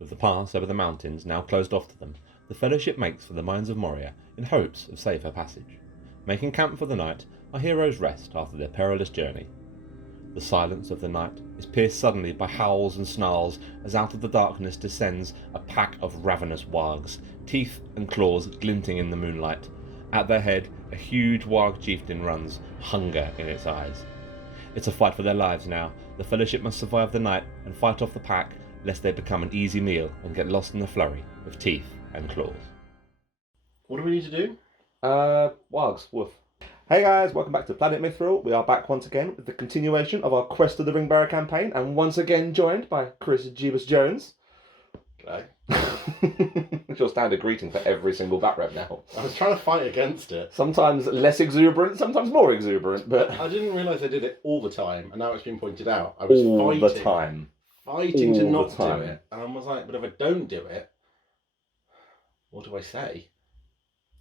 With the pass over the mountains now closed off to them, the Fellowship makes for the Mines of Moria in hopes of safer passage. Making camp for the night, our heroes rest after their perilous journey. The silence of the night is pierced suddenly by howls and snarls as out of the darkness descends a pack of ravenous wargs, teeth and claws glinting in the moonlight. At their head, a huge warg chieftain runs, hunger in its eyes. It's a fight for their lives now. The Fellowship must survive the night and fight off the pack, lest they become an easy meal and get lost in the flurry of teeth and claws. What do we need to do? Wargs, woof. Hey guys, welcome back to Planet Mithril. We are back once again with the continuation of our Quest of the Ringbearer campaign, and once again joined by Chris Jeebus Jones. Hello. It's your standard greeting for every single bat rep now. I was trying to fight against it. Sometimes less exuberant, sometimes more exuberant, but I didn't realise I did it all the time, and now it's been pointed out. I was all fighting, the time. Fighting to All not the do time. it. And I was like, but if I don't do it, what do I say?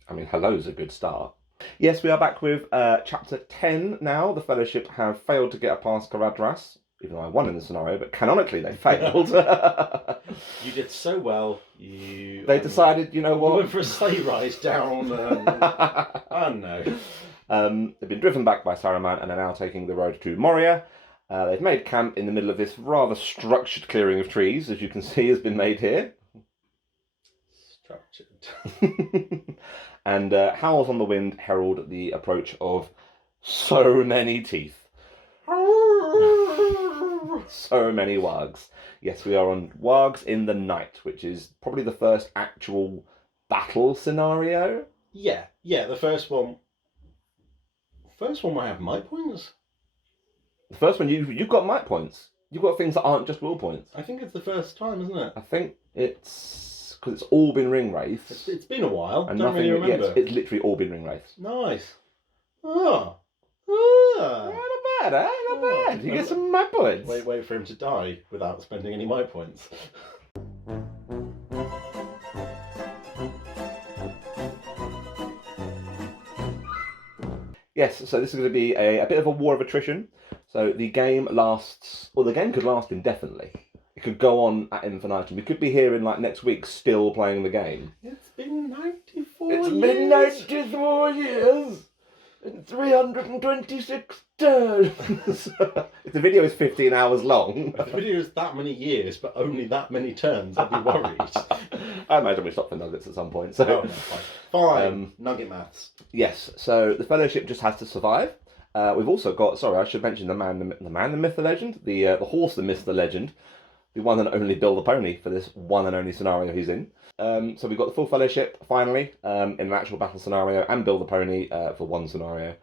I mean, hello's a good start. Yes, we are back with chapter 10 now. The Fellowship have failed to get past Contreras, even though I won in the scenario, but canonically they failed. You did so well. They decided, you know You what? went for a sleigh ride down. Oh no. They've been driven back by Saruman and are now taking the road to Moria. They've made camp in the middle of this rather structured clearing of trees, as you can see has been made here. Structured. And howls on the wind herald the approach of so many teeth. So many wargs. Yes, we are on Wargs in the Night, which is probably the first actual battle scenario. Yeah, the first one. First one I have my points. The first one, you've got might points. You've got things that aren't just will points. I think it's the first time, isn't it? I think it's because it's all been ring wraiths. It's been a while. And Don't nothing. really remember. Yeah, it's literally all been ring wraiths. Nice. Not bad, eh? Not bad. You get some might points. Wait for him to die without spending any might points. Yes, so this is going to be a bit of a war of attrition. So the game lasts, well, the game could last indefinitely. It could go on at infinitum. We could be here in like next week still playing the game. It's been 94 years. It's been 94 years and 326 turns. If the video is 15 hours long. If the video is that many years, but only that many turns, I'd be worried. I imagine we stop for nuggets at some point. So, oh, no, fine. Nugget maths. Yes, so the Fellowship just has to survive. We've also got, sorry, I should mention the man, the myth, the legend, the horse, the myth, the legend, the one and only Bill the Pony for this one and only scenario he's in. So we've got the full Fellowship finally in an actual battle scenario, and Bill the Pony for one scenario.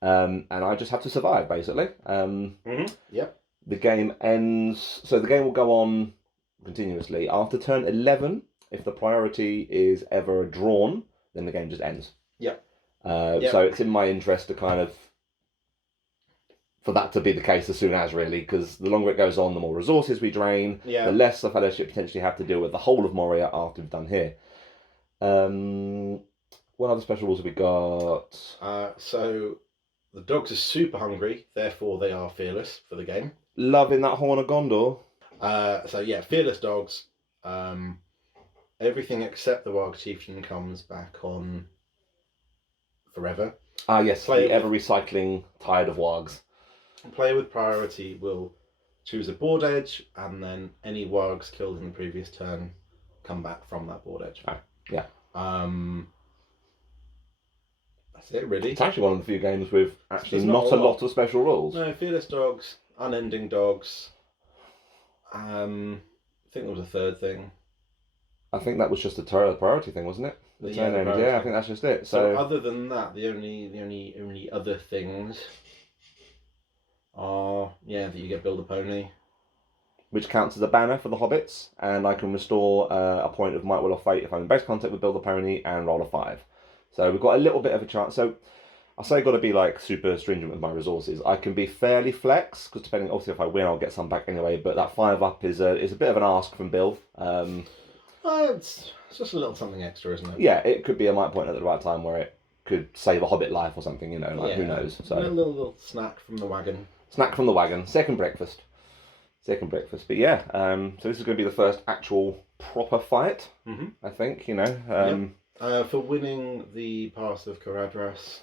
And I just have to survive, basically. Yep. The game ends, so the game will go on continuously. After turn 11, if the priority is ever drawn, then the game just ends. Yep. So it's in my interest to kind of, for that to be the case as soon as, really, because the longer it goes on, the more resources we drain, the less the Fellowship potentially have to deal with the whole of Moria after we've done here. What other special rules have we got? So the dogs are super hungry, therefore they are fearless for the game. Loving that Horn of Gondor. So yeah, fearless dogs. Everything except the Warg chieftain comes back on forever. Ah yes, the ever-recycling tide of wargs. Player with priority will choose a board edge, and then any wargs killed in the previous turn come back from that board edge. Oh, yeah. That's it, really. It's actually one of the few games with actually not a lot of special rules. No, fearless dogs, unending dogs. I think there was a third thing. I think that was just the priority thing, wasn't it? The turn end. Yeah, I think that's just it. So other than that, the only other things are that you get Build a Pony, which counts as a banner for the hobbits, and I can restore a point of Might, Will, or Fate if I'm in base contact with Build a Pony and roll a 5. So we've got a little bit of a chance. So I say I've got to be like super stringent with my resources. I can be fairly flex, because depending, obviously if I win I'll get some back anyway, but that 5 up is a bit of an ask from Bill. It's just a little something extra, isn't it? Yeah, it could be a might point at the right time where it could save a hobbit life or something, you know, like who knows. So a little snack from the wagon. Snack from the wagon, second breakfast. But yeah, so this is going to be the first actual proper fight. I think, you know. For winning the pass of Contreras,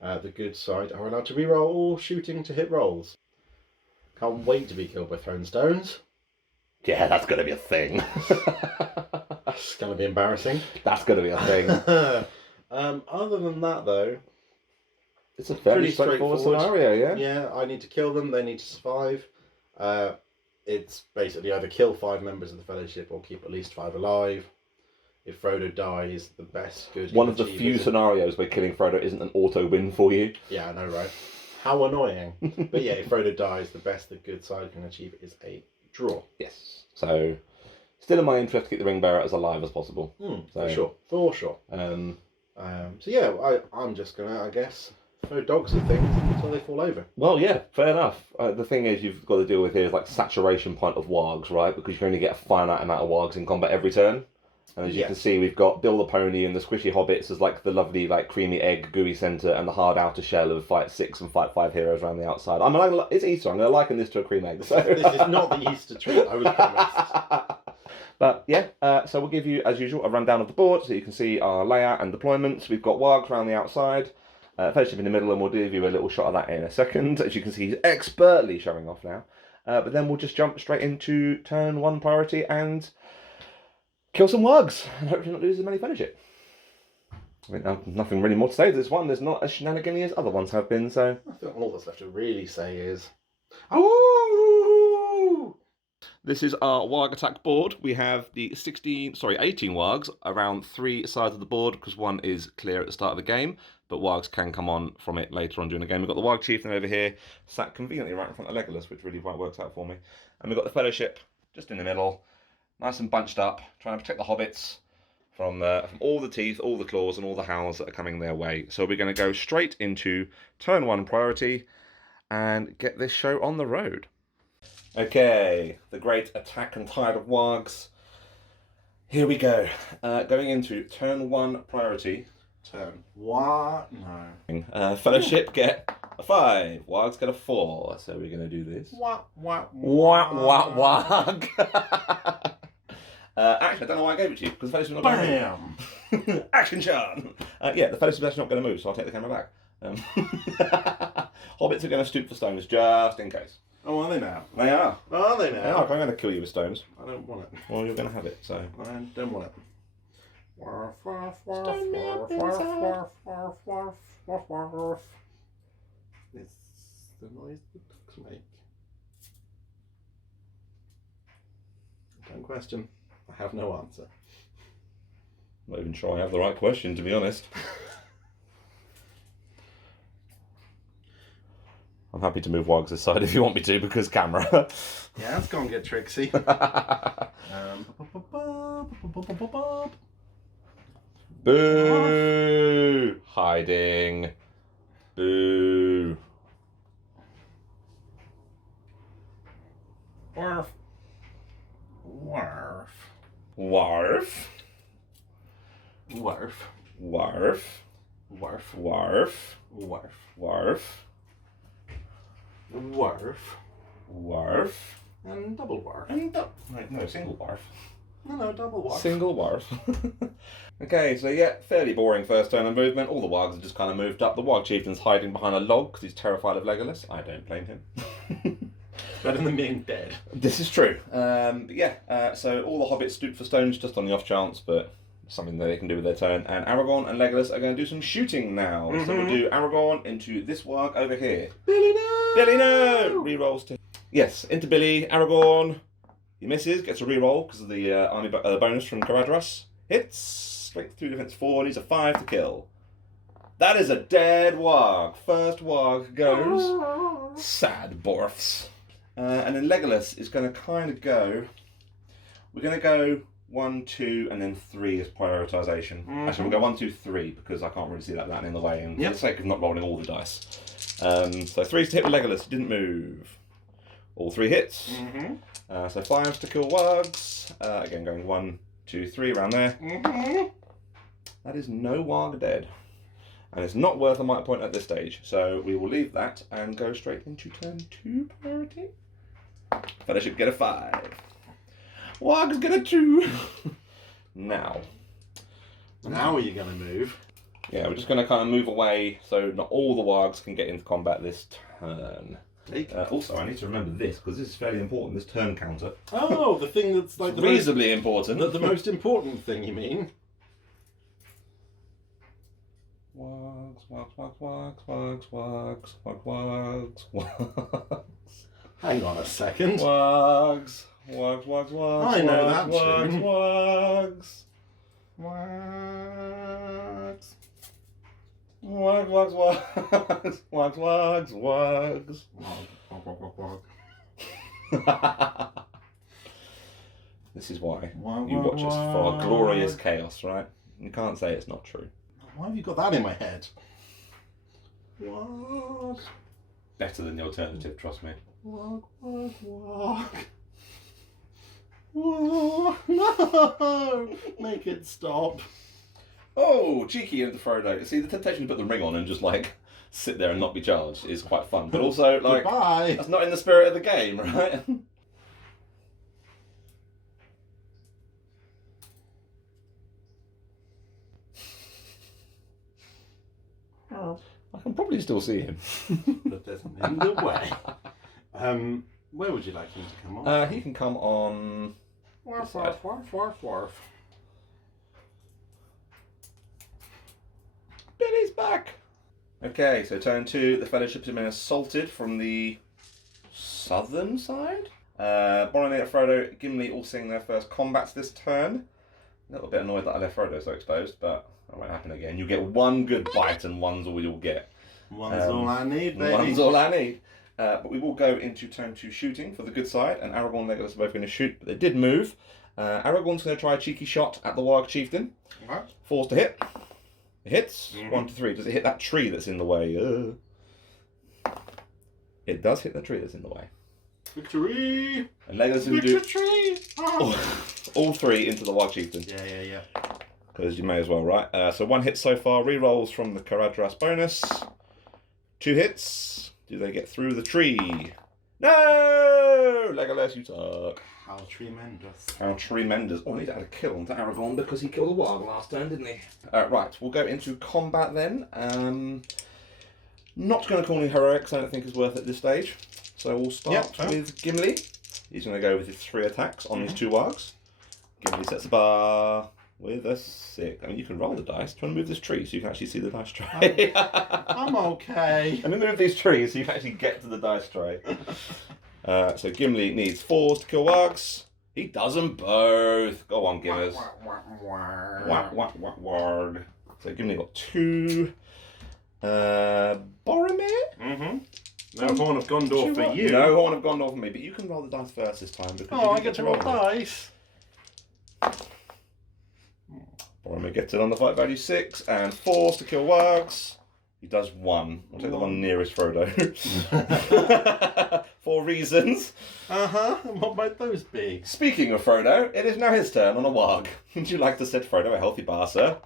the good side are allowed to reroll all shooting to hit rolls. Can't wait to be killed by thrown stones. Yeah, that's going to be a thing. That's going to be embarrassing. That's going to be a thing. Other than that, though, it's a fairly straightforward scenario, yeah? Yeah, I need to kill them, they need to survive. It's basically either kill 5 members of the Fellowship or keep at least 5 alive. If Frodo dies, the best good. One of the few scenarios where killing Frodo isn't an auto win for you. Yeah, I know, right? How annoying. But yeah, if Frodo dies, the best the good side can achieve is a draw. Yes. So, still in my interest to keep the Ringbearer as alive as possible. For sure. So yeah, I'm just gonna, I guess, throw dogs at things until they fall over. Well, yeah, fair enough. The thing is, you've got to deal with here is like saturation point of wargs, right? Because you can only get a finite amount of wargs in combat every turn. And as you can see, we've got Bill the Pony and the squishy hobbits as like the lovely, like creamy egg, gooey centre, and the hard outer shell of fight 6 and fight 5 heroes around the outside. It's Easter. I'm going to liken this to a cream egg. So. This is not the Easter treat I was promised. But yeah, so we'll give you, as usual, a rundown of the board so you can see our layout and deployments. We've got wargs around the outside, Fellowship in the middle, and we'll give you a little shot of that in a second. As you can see, he's expertly showing off now. But then we'll just jump straight into turn 1 priority and kill some wargs and hopefully not lose as many Fellowship. I think nothing really more to say to this one. There's not as shenanigan-y as other ones have been, so... I think all that's left to really say is... Oh! This is our warg attack board. We have the 18 wargs around 3 sides of the board because one is clear at the start of the game, but wargs can come on from it later on during the game. We've got the warg chieftain over here, sat conveniently right in front of Legolas, which really works out for me. And we've got the Fellowship just in the middle, nice and bunched up, trying to protect the hobbits from all the teeth, all the claws, and all the howls that are coming their way. So we're going to go straight into turn 1 priority and get this show on the road. Okay, the great attack and tide of wargs. Here we go. Going into turn 1 priority. Turn 1? No. Fellowship get a 5. Wargs get a 4. So we're going to do this. Warg. Actually, I don't know why I gave it to you, because the Fellowship's not going to move. Action shot! Yeah, the Fellowship's actually not going to move, so I'll take the camera back. Hobbits are going to stoop for stones, just in case. Oh, are they now? They are. Are they now? They are. I'm going to kill you with stones. I don't want it. Well, you're going to have it, so... I don't want it. It's the noise the ducks make. Don't question. I have no answer. I'm not even sure I have the right question, to be honest. I'm happy to move wargs aside if you want me to, because camera. Yeah, let's go and get Trixie. Boo! Hiding. Boo. Warf. Warf. Warf. Warf. Warf. Warf. Warf. Warf. Warf. Warf. Warf. And double warf. Wait, no, single warf. No, double warf. Single warf. Okay, so yeah, fairly boring first turn of movement. All the wargs have just kind of moved up. The warg chieftain's hiding behind a log because he's terrified of Legolas. I don't blame him. Better than being dead. This is true. But yeah, so all the hobbits stoop for stones just on the off chance, but something that they can do with their turn. And Aragorn and Legolas are going to do some shooting now. So we'll do Aragorn into this warg over here. Billy, no! Billy, no! Rerolls to... Yes, into Billy. Aragorn. He misses, gets a reroll because of the army bonus from Contreras. Hits. Strength 2, defense 4, needs a 5 to kill. That is a dead warg. First warg goes. Sad Borths. And then Legolas is going to kind of go... We're going to go 1, 2, and then 3 as prioritisation. Actually, we'll go 1, 2, 3 because I can't really see that in the way, and for the sake of not rolling all the dice. So 3's to hit with Legolas. He didn't move. All 3 hits. So 5's to kill wargs. Again, going 1, 2, 3 around there. That is no warg dead. And it's not worth a might point at this stage. So we will leave that and go straight into turn 2 priority. Fellowship get a 5. Warg's gonna chew. Now Now are you going to move? yeah, we're just going to kind of move away so not all the wargs can get into combat this turn. Also, I need to remember this because this is fairly important. This turn counter. Oh, the thing that's like reasonably important. The most important thing, you mean? Wargs, wargs, wargs, wargs, wargs, wargs, wargs, wargs. Hang on a second. Wargs, wargs, wargs, wargs. I know that wargs, tune. wargs. Wargs. Wargs, wargs, wargs, wargs, wargs, wargs. This is why you watch us for glorious chaos, right? You can't say it's not true. Why have you got that in my head? Warg. Better than the alternative, trust me. Warg, warg, warg. Warg. No! Make it stop. Oh, cheeky into Frodo. See, the temptation to put the ring on and just like sit there and not be charged is quite fun. But also, like, goodbye. That's not in the spirit of the game, right? Oh. I can probably still see him. But there's in the way. Where would you like him to come on? He can come on. Warf, warf, warf, warf, warf. Billy's back! Okay, so turn 2, the Fellowship has been assaulted from the southern side. Boromir and Frodo, Gimli all seeing their first combats this turn. A little bit annoyed that I left Frodo so exposed, but that won't happen again. You get one good bite and one's all you'll get. One's all I need, baby. One's all I need. But we will go into turn 2 shooting for the good side, and Aragorn and Legolas are both going to shoot, but they did move. Aragorn's going to try a cheeky shot at the Warg chieftain. Okay. Forced to hit. It hits. 1 to 3. Does it hit that tree that's in the way? It does hit the tree that's in the way. Victory! And Legolas will do Victory! all 3 into the Warg chieftain. Yeah. Because you may as well, right? So 1 hit so far. Rerolls from the Contreras bonus. 2 hits. Do they get through the tree? No! Legolas, you suck. How tremendous. How tremendous. Oh, I need to add a kill onto Aragorn because he killed a warg last turn, didn't he? Right, we'll go into combat then. Not going to call any heroics, I don't think is worth it at this stage. So we'll start with Gimli. He's going to go with his 3 attacks on his 2 wargs. Gimli sets a bar with a 6. I mean, you can roll the dice. Try and move this tree so you can actually see the dice tray. I'm okay. Let me move these trees so you can actually get to the dice tray. So Gimli needs 4s to kill wargs. He does them both. Go on, Gimmers. Warg. So Gimli got 2. Boromir? No Horn of Gondor for you. No Horn of Gondor for me, but you can roll the dice first this time. Because I get to roll dice. Boromir gets it on the fight value 6 and 4s to kill wargs. He does 1. I'll take the one nearest Frodo. For reasons. And what might those be? Speaking of Frodo, it is now his turn on a warg. Would you like to set Frodo a healthy bar, sir?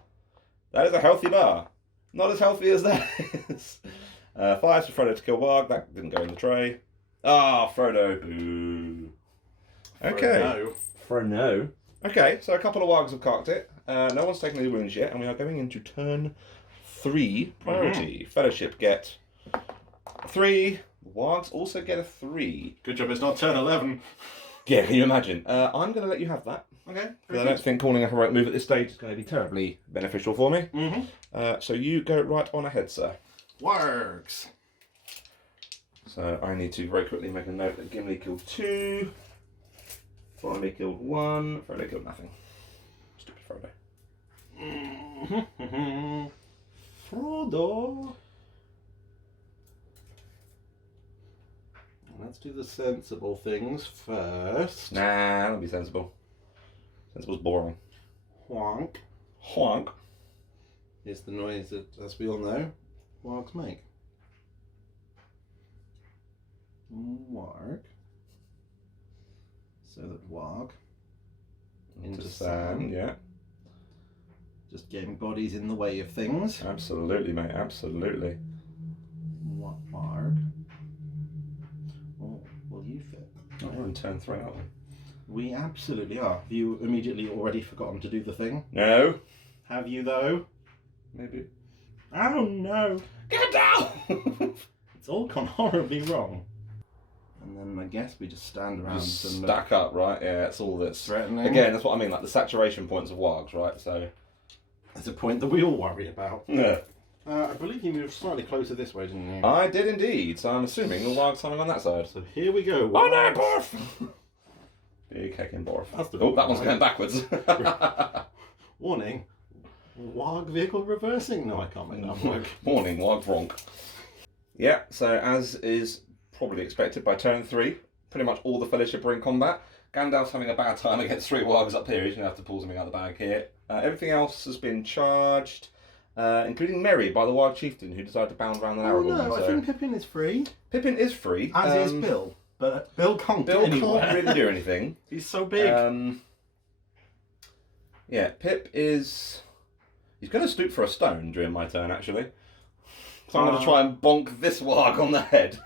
That is a healthy bar. Not as healthy as that is. 5s for Frodo to kill warg. That didn't go in the tray. Frodo. Boo. Okay. Frodo. Okay, so a couple of wargs have cocked it. No one's taken any wounds yet, and we are going into turn 3 priority. Fellowship get 3. Wargs also get a 3. Good job it's not turn 11. Yeah, can you imagine? I'm going to let you have that. Okay. Because I don't think calling a heroic move at this stage is going to be terribly beneficial for me. So you go right on ahead, sir. Wargs. So I need to very quickly make a note that Gimli killed 2. Boromir killed 1. Frodo killed nothing. Stupid Frodo. Frodo. Let's do the sensible things first. Nah, that'll be sensible. Sensible's boring. Honk Honk. is the noise that, as we all know, wargs make. Warg. So that warg Into sand, yeah. Just getting bodies in the way of things. Absolutely, mate, absolutely. Warg. Oh, well, you fit. Oh, we're in turn 3, aren't we? We absolutely are. Have you immediately already forgotten to do the thing? No. Have you though? Maybe. Oh no! Get down! It's all gone horribly wrong. And then I guess we just stand around Just and stack up, right? Yeah, it's all that's threatening. Again, that's what I mean, like the saturation points of wargs, right? So There's a point that we all worry about. yeah. I believe you moved slightly closer this way, didn't you? I did indeed, so I'm assuming the warg's coming on that side. So here we go. Oh no, Borf! Big heckin' Borf. That's the Oh, that big one's one. going backwards. Warning. Warg vehicle reversing? No, I can't make that work. Morning, warg wrong. Yeah, so as is probably expected by turn 3, pretty much all the Fellowship are in combat. Gandalf's having a bad time against 3 wargs up here. He's going to have to pull something out of the bag here. Everything else has been charged, including Merry by the Warg chieftain, who decided to bound around an Oh Aragorn. no, I think Pippin is free. Pippin is free. As is Bill. But Bill can't Bill get anywhere. can't really do anything. He's so big. Yeah, Pip is... He's going to stoop for a stone during my turn, actually. So I'm going to try and bonk this warg on the head.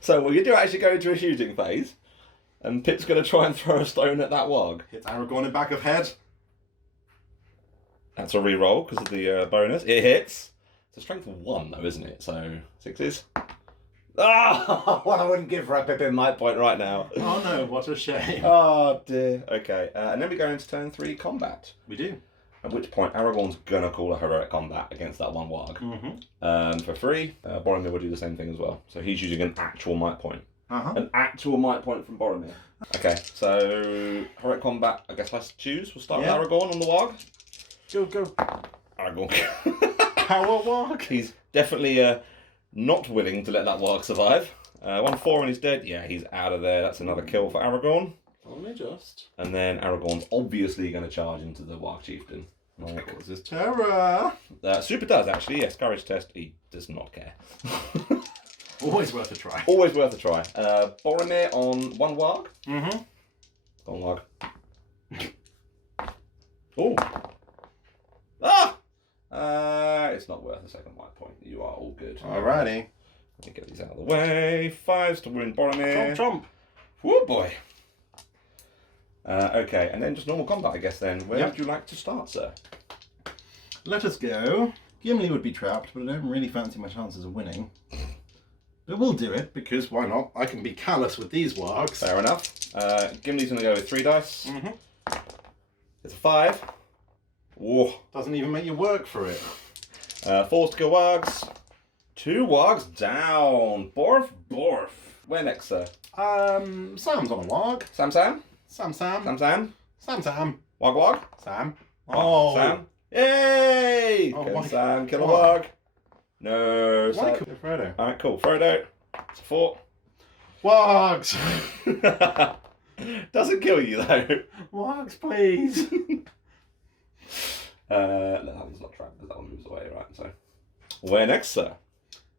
So we do actually go into a shooting phase. And Pip's going to try and throw a stone at that warg. Hits Aragorn in back of head. That's a reroll because of the bonus. It hits. It's a strength of 1 though, isn't it? So 6s. Ah! What I wouldn't give for a Pippin might point right now. Oh no, what a shame. Oh dear. Okay, and then we go into turn 3 combat. We do. At which point Aragorn's gonna call a heroic combat against that one warg. For free, Boromir will do the same thing as well. So he's using an actual might point. An actual might point from Boromir. Okay, so heroic combat. I guess let's choose. We'll start with Aragorn on the warg. Go. Aragorn. Power warg. He's definitely not willing to let that warg survive. 1-4 and he's dead. Yeah, he's out of there. That's another kill for Aragorn. Only just. And then Aragorn's obviously going to charge into the warg chieftain. Causes terror. Super does actually. Yes, courage test. He does not care. Always worth a try. Always worth a try. Boromir on 1 warg. On warg. Oh. Ah! It's not worth a second white point. You are all good. Alrighty. Let me get these out of the way. 5s to wound Boromir. Chomp. Whoa boy. Okay, and then just normal combat, I guess. Then where would you like to start, sir? Let us go. Gimli would be trapped, but I don't really fancy my chances of winning. But we'll do it because why not? I can be callous with these wargs. Fair enough. Gimli's going to go with 3 dice. It's a 5. Whoa. Doesn't even make you work for it. 4 to kill wargs. 2 wargs down. Borf. Where next, sir? Sam's on a warg. Sam. Sam. Warg. Sam. Oh. Sam. Yay! Oh, Can Sam kill a warg? No. Why Sam. Frodo? Alright, cool. Frodo. It's a 4. Wargs! Doesn't kill you though. Wargs, please. No, that one's not trapped because that one moves away, right? So, where next, sir?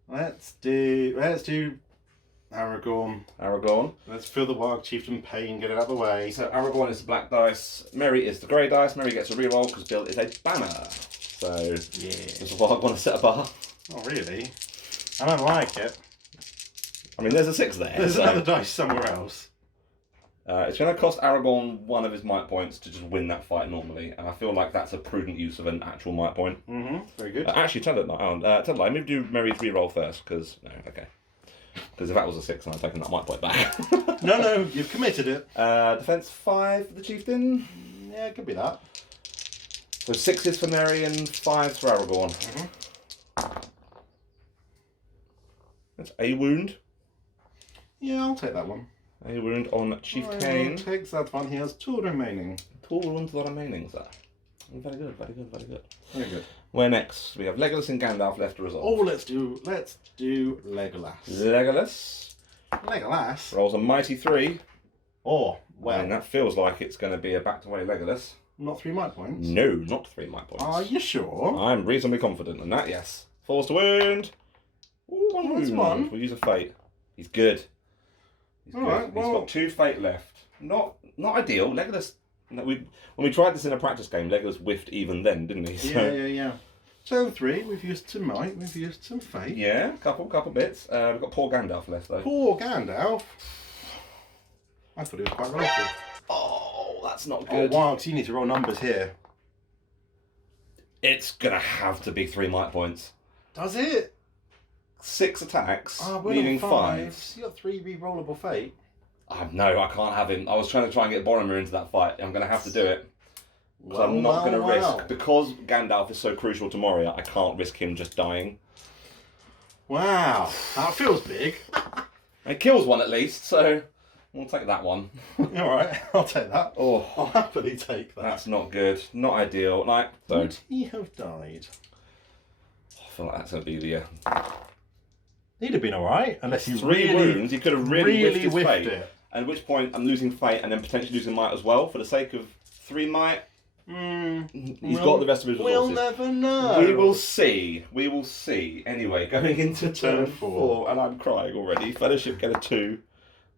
Let's do Aragorn. Let's feel the Warg chieftain pain, get it out of the way. So Aragorn is the black dice, Merry is the grey dice. Merry gets a reroll because Bill is a banner. So, does the Warg want to set a bar? Oh, really? I don't like it. I mean, there's a 6 there. There's another dice somewhere else. It's going to cost Aragorn 1 of his might points to just win that fight normally, and I feel like that's a prudent use of an actual might point. Very good. Actually, tell it maybe do Merry's reroll first, because if that was a 6, then I've taken that might point back. No, you've committed it. Defense 5 for the chieftain. Yeah, it could be that. So 6s for Merry and 5s for Aragorn. That's a wound. Yeah, I'll take that one. A wound on Chief Kane. Takes that one. He has 2 remaining. 2 wounds the remaining, sir. Very good. Very good. Where next? We have Legolas and Gandalf left to resolve. Oh, let's do Legolas. Legolas Rolls a mighty 3. Oh, well. And that feels like it's going to be a back-to-way Legolas. Not 3 might points? No, not 3 might points. Are you sure? I'm reasonably confident in that, yes. 4s to wound. Ooh, 1 wound. That's 1. We'll use a fate. He's good. He's good. Alright, He's well... got 2 fate left. Not ideal. Legolas... when we tried this in a practice game, Legolas whiffed even then, didn't he? So, yeah. So 3, we've used some might, we've used some fate. Yeah, couple bits. We've got poor Gandalf left though. Poor Gandalf. I thought it was quite rifle. Oh, that's not Oh, good. Wargs, you need to roll numbers here. It's gonna have to be 3 might points. Does it? 6 attacks, We're leaving on 5. So you got 3 re-rollable fate. No, I can't have him. I was trying to get Boromir into that fight. I'm gonna have to do it. Because I'm not gonna risk, because Gandalf is so crucial to Moria, I can't risk him just dying. Wow, that feels big. It kills one at least, so we'll take that one. Alright, I'll take that. Oh, I'll happily take that. that's not good. Not ideal. Like, so Would he have died? I feel like that's gonna be the He'd have been alright, unless he 3 really, wounds. He could have really whiffed his fate. it. At which point I'm losing fate and then potentially losing might as well. For the sake of 3 might, he's got the rest of his resources. We'll never know. We will see. We will see. Anyway, going into turn 4, and I'm crying already. Fellowship get a 2.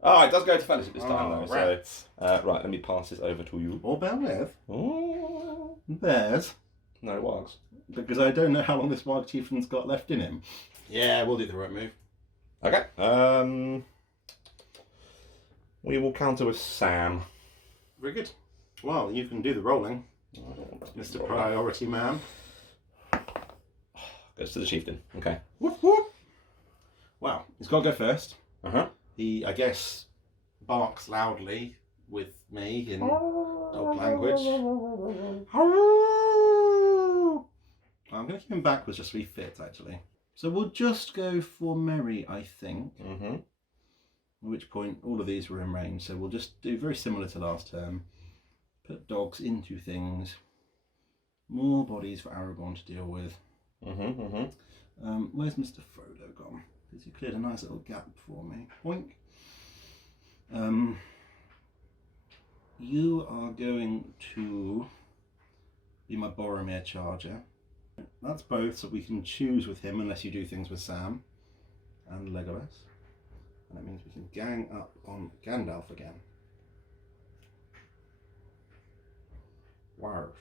Oh, it does go to Fellowship this time though. Rats. So, right, let me pass this over to you. Or bear with. Oh, Bears. no Wargs. Because I don't know how long this Warg chieftain's got left in him. Yeah, we'll do the right move. Okay. We will counter with Sam. Very good. Well, you can do the rolling, Mr. Priority Man. Goes to the chieftain. Okay. Whoop whoop. Well, he's got to go first. Uh-huh. He, I guess, barks loudly with me in dog language. I'm going to keep him backwards just to be fit, actually. So we'll just go for Merry, I think. Mm-hmm. At which point all of these were in range, so we'll just do very similar to last term. Put dogs into things. More bodies for Aragorn to deal with. Where's Mr. Frodo gone? Because he cleared a nice little gap for me. Boink. You are going to be my Boromir charger. That's both, so we can choose with him unless you do things with Sam and Legolas. And that means we can gang up on Gandalf again. Warf.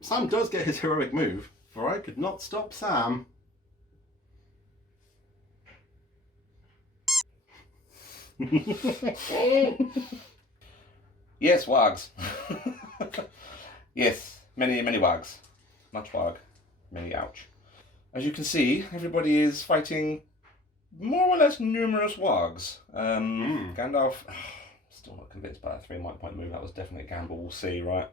Sam does get his heroic move, for I could not stop Sam. Yes, Wargs. Yes, many Wargs. Much Warg. Many ouch. As you can see, everybody is fighting more or less numerous Wargs. Gandalf, still not convinced by that 3 might point move. That was definitely a gamble. We'll see, right?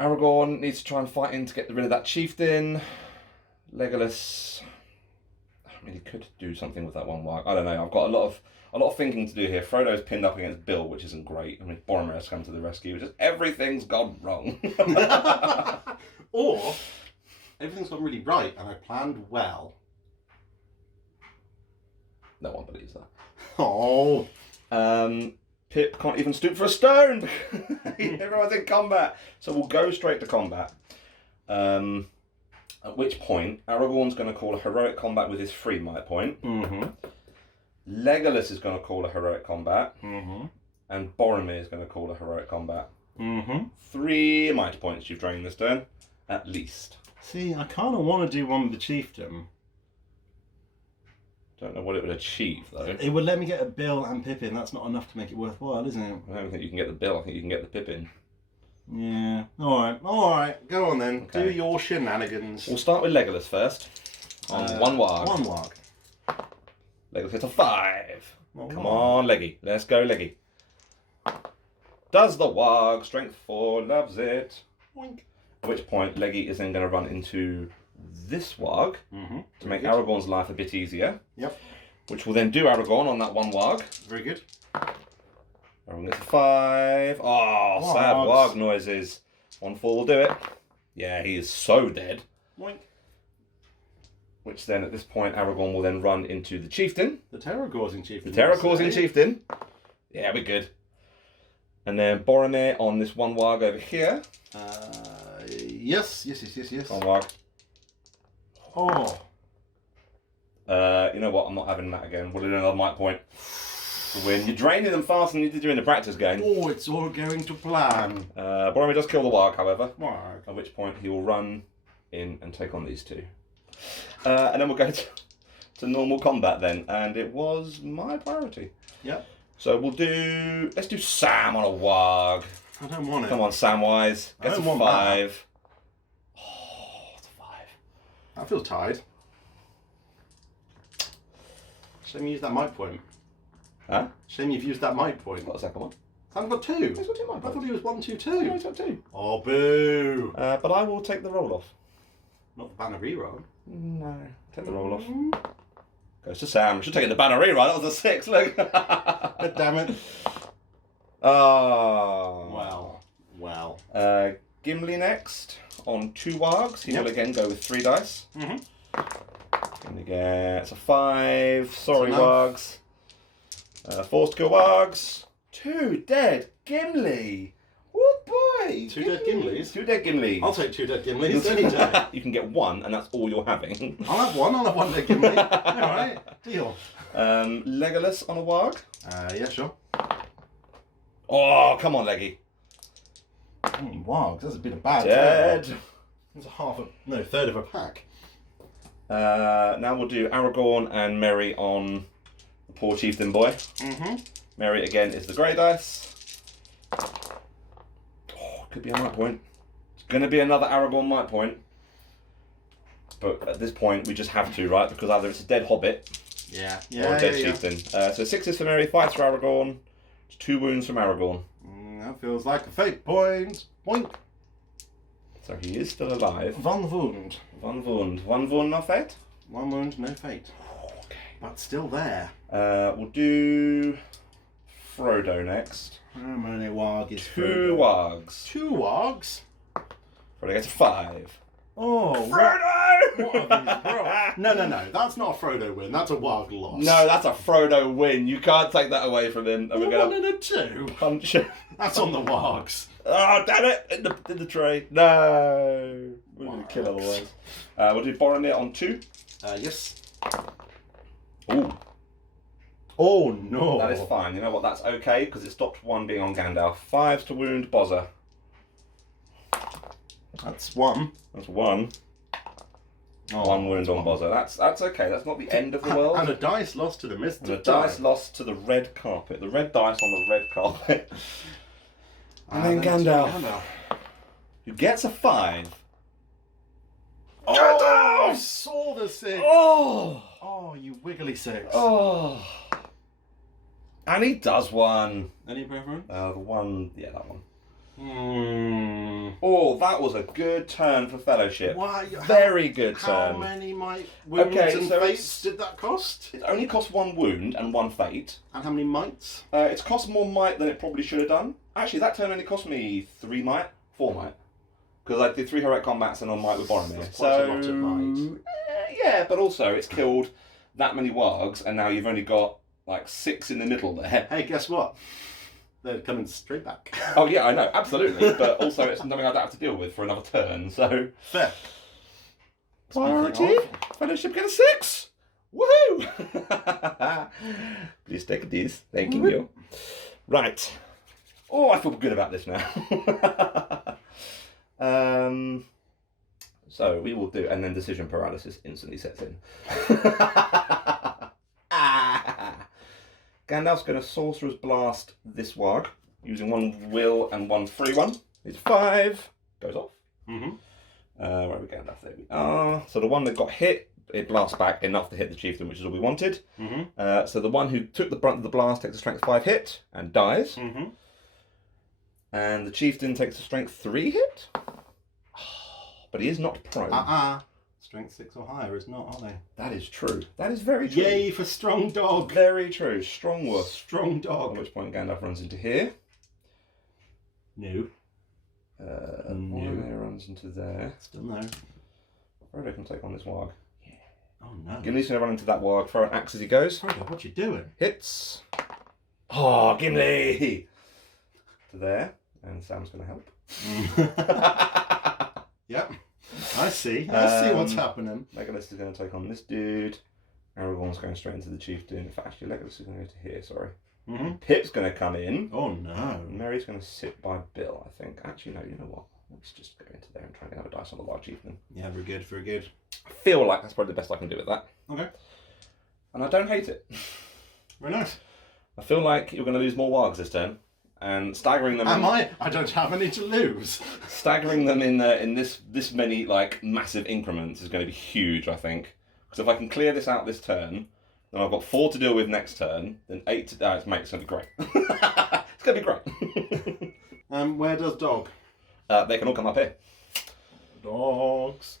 Aragorn needs to try and fight in to get rid of that chieftain. Legolas, I mean, he could do something with that one Warg. I don't know. I've got a lot of thinking to do here. Frodo's pinned up against Bill, which isn't great. I mean, Boromir has come to the rescue. Just everything's gone wrong. Or everything's gone really right, and I planned well. No one believes that. Oh. Pip can't even stoop for a stone. Everyone's in combat. So we'll go straight to combat. At which point, Aragorn's going to call a heroic combat with his 3 might point. Legolas is going to call a heroic combat. And Boromir is going to call a heroic combat. 3 might points you've drained this turn, at least. See, I kind of want to do one with the chieftain. Don't know what it would achieve, though. It would let me get a Bill and Pippin. That's not enough to make it worthwhile, isn't it? I don't think you can get the Bill. I think you can get the Pippin. Yeah. Alright. Go on then. Okay. Do your shenanigans. We'll start with Legolas first. On 1 Warg. 1 Warg. Legolas gets a 5. Well, Come on, Leggy. Let's go, Leggy. Does the Warg. Strength 4. Loves it. Boink. At which point, Leggy is then going to run into this Warg to make Aragorn's life a bit easier. Yep. Which will then do Aragorn on that 1 Warg. Very good. Aragorn gets a 5. Oh, sad Warg noises. 1 fall will do it. Yeah, he is so dead. Boink. Which then, at this point, Aragorn will then run into the chieftain. The terror-causing chieftain. The terror-causing chieftain. Yeah, we're good. And then Boromir on this 1 Warg over here. Yes. 1 Warg. Oh. You know what? I'm not having that again. We'll do another might point to win. You're draining them faster than you did in the practice game. Oh, it's all going to plan. Boromir does kill the Warg, however. Warg. At which point he will run in and take on these 2. And then we'll go to to normal combat then, and it was my priority. Yep. So let's do Sam on a warg. I don't want it. Come on, Samwise. I Get don't to want 5. Oh, it's a 5. That feels tied. Shame you used that mic point. Huh? Shame you've used that mic point. Got a second one. Sam's got 2. He's got 2 mic I thought points. he was 1, 2, 2. No, he's got 2. Oh, boo. But I will take the roll off. Not the banner reroll. No, take the roll off. Goes to Sam. Should take it the banner rewrite. That was a 6. Look. God damn it. Oh. Wow. Gimli next on 2 wargs. He Yep. will again go with 3 dice. Mm-hmm. Gimli gets a 5. Sorry, That's wargs. Forced to kill wargs. 2 dead Gimli. Oh boy. 2 dead Gimlis? 2 dead Gimlis. I'll take 2 dead Gimlis any day. You can get 1, and that's all you're having. I'll have 1 dead Gimli. Alright, deal. Legolas on a warg. Yeah, sure. Oh, come on, Leggy. Wow, that's a bit of bad. Dead. It's a third of a pack. Now we'll do Aragorn and Merry on the poor chieftain boy. Mm-hmm. Merry again is the grey dice. Oh, could be a might point. It's going to be another Aragorn might point. But at this point, we just have to, right? Because either it's a dead hobbit Yeah. or a dead chieftain. So 6 for Merry, 5 for Aragorn. 2 wounds from Aragorn. That feels like a fate point. Point. So he is still alive. One wound. One wound. One wound, no fate? 1 wound, no fate. Okay. But still there. We'll do Frodo next. How many warg is 2 wargs. 2 wargs? Frodo gets a 5. Oh, Frodo! What are these, bro? No. That's not a Frodo win. That's a warg loss. No, that's a Frodo win. You can't take that away from him. And we're 1 going and to a 2. punch him. That's on the wargs. Oh, damn it! In the tray. No. We're going to kill Wargs. otherwise. We'll do Boromir on 2. Yes. Ooh. Oh no. That is fine. You know what? That's okay because it stopped 1 being on Gandalf. 5 to wound Bozza. That's 1. That's 1. Oh, 1 wound on one. Bozza. That's okay. That's not the end of the world. And a dice lost to the mist. And a dice lost to the red carpet. The red dice on the red carpet. And then Gandalf, who gets a 5. Oh, I saw the 6. Oh! Oh, you wiggly 6. Oh! And he does 1. Any preference? The 1, yeah, that one. Hmm. Oh, that was a good turn for Fellowship. Why? Very good turn. How many wounds and so fates did that cost? It only cost 1 wound and 1 fate. And how many mites? It's cost more might than it probably should have done. Actually, that turn only cost me 3 might, 4 might. Because I did 3 heroic combats and on might with Boromir. That's quite a lot of might. Yeah, but also it's killed that many wargs and now you've only got like 6 in the middle there. Hey, guess what? They're coming straight back. Oh yeah, I know, absolutely. But also it's something I don't have to deal with for another turn, so... Fair. Priority? Fellowship get a 6! Woohoo! Please take this. Thank you. Right. Oh, I feel good about this now. So we will do, and then decision paralysis instantly sets in. Gandalf's going to Sorcerer's Blast this warg, using 1 will and 1 free one. It's 5. Goes off. Mm-hmm. Where are we, Gandalf? There we are. So the one that got hit, it blasts back enough to hit the chieftain, which is all we wanted. Mm-hmm. So the one who took the brunt of the blast takes a strength 5 hit and dies. Mm-hmm. And the chieftain takes a strength 3 hit. But he is not prone. Strength 6 or higher is not, are they? That is true. That is very true. Yay for strong dog. Very true. Strong wolf. Strong At dog. which point Gandalf runs into here. No. Boromir runs into there. Still no. Frodo can take on this warg. Oh no. Gimli's going to run into that warg, throw an axe as he goes. Frodo, what you doing? Hits. Oh, Gimli! To there. And Sam's going to help. Yep. I see. I see what's happening. Legolas is going to take on this dude. Aragorn's going straight into the chieftain. In fact, actually, Legolas is going to go to here, sorry. Mm-hmm. Pip's going to come in. Oh no. Mary's going to sit by Bill, I think. Actually, no, you know what? Let's just go into there and try and get another dice on the wild chieftain. Yeah, very good, very good. I feel like that's probably the best I can do with that. Okay. and I don't hate it. Very nice. I feel like you're going to lose more wargs this turn, and staggering them. Am I? I don't have any to lose. Staggering them in this many like massive increments is going to be huge, I think. Because if I can clear this out this turn, then I've got 4 to deal with next turn. Then 8 to mate, it's going to be great. It's going to be great. Where does dog? They can all come up here. Dogs.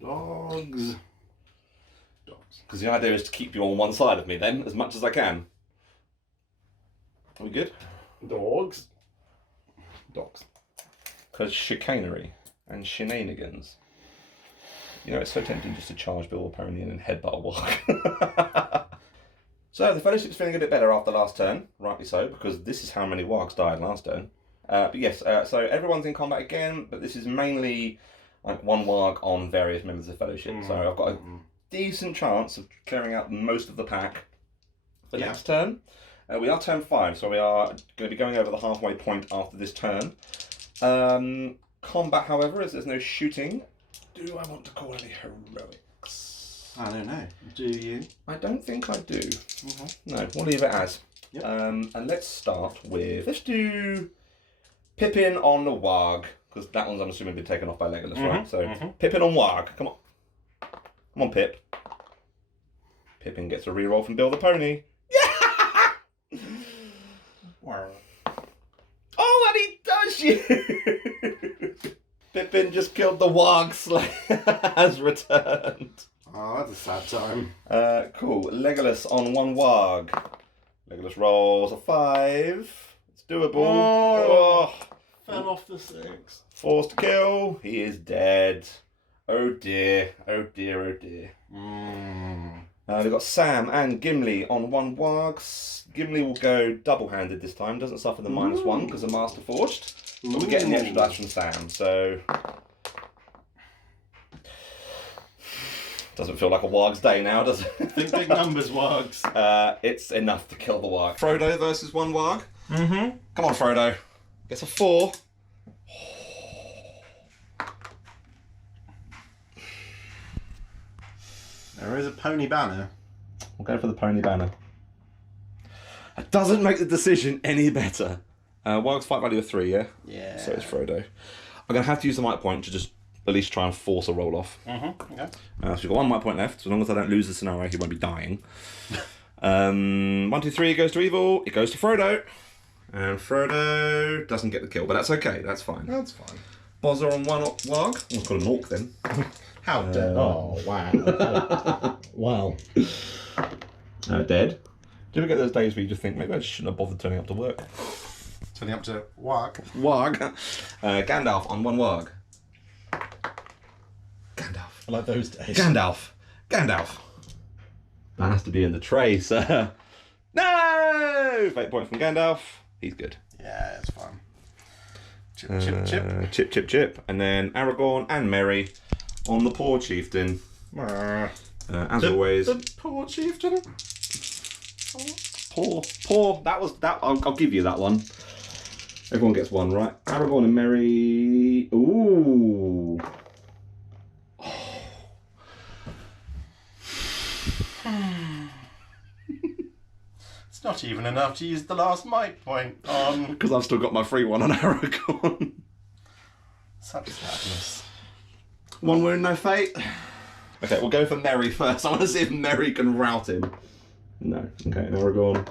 Dogs. Dogs. Because the idea is to keep you on one side of me then, as much as I can. Are we good? Dogs. Dogs. Because chicanery and shenanigans. You know, it's so tempting just to charge Bill Peronian and headbutt a warg. So, the Fellowship's feeling a bit better after last turn, rightly so, because this is how many wargs died last turn. But yes, so everyone's in combat again, but this is mainly like one warg on various members of the Fellowship. So I've got a decent chance of clearing out most of the pack for next turn. We are turn 5, so we are going to be going over the halfway point after this turn. Combat, however, as there's no shooting, do I want to call any heroics? I don't know. Do you? I don't think I do. No, we'll leave it as. Yep. And let's start with, let's do Pippin on the Warg, because that one's I'm assuming been taken off by Legolas, right? So Pippin on Warg, come on. Come on, Pip. Pippin gets a reroll from Bill the Pony. Yeah! Oh, and he does you! Pippin just killed the Warg Slayer, has returned. Oh, that's a sad time. Cool. Legolas on 1 Warg. Legolas rolls a 5. It's doable. Oh. Fell off the 6. Forced to kill. He is dead. Oh dear. Oh dear. Oh dear. We've got Sam and Gimli on 1 Warg. Gimli will go double-handed this time. Doesn't suffer the -1 because of Master Forged. But we're getting the extra dice from Sam, so... Doesn't feel like a Warg's day now, does it? Think big numbers, Wargs. It's enough to kill the Warg. Frodo versus 1 Warg. Mm-hmm. Come on, Frodo. Gets a 4. There is a pony banner. We'll go for the pony banner. It doesn't make the decision any better. Warg's fight value of 3, yeah? Yeah. So it's Frodo. I'm going to have to use the might point to just at least try and force a roll off. Okay. So we've got 1 might point left. So as long as I don't lose the scenario, he won't be dying. 1, 2, 3 goes to evil. It goes to Frodo. And Frodo doesn't get the kill, but that's okay. That's fine. That's fine. Bozzer on 1 Warg. We'll call him Orc then. How dead? Oh, wow. Wow. Dead. Do you ever get those days where you just think, maybe I just shouldn't have bothered turning up to work? Turning up to Warg. Warg. Gandalf on 1 Warg. Gandalf. I like those days. Gandalf. Gandalf. That has to be in the tray, sir. No! Fate point from Gandalf. He's good. Yeah, it's fine. Chip, chip, chip. Chip, chip, chip. And then Aragorn and Merry on the poor chieftain. As always. The poor chieftain. Poor. That was that. I'll give you that one. Everyone gets 1, right? Aragorn and Merry. Ooh. It's not even enough to use the last might point on. Because I've still got my free one on Aragorn. Such sadness. 1 wound, no fate. Okay, we'll go for Merry first. I want to see if Merry can rout him. No. Okay, Aragorn.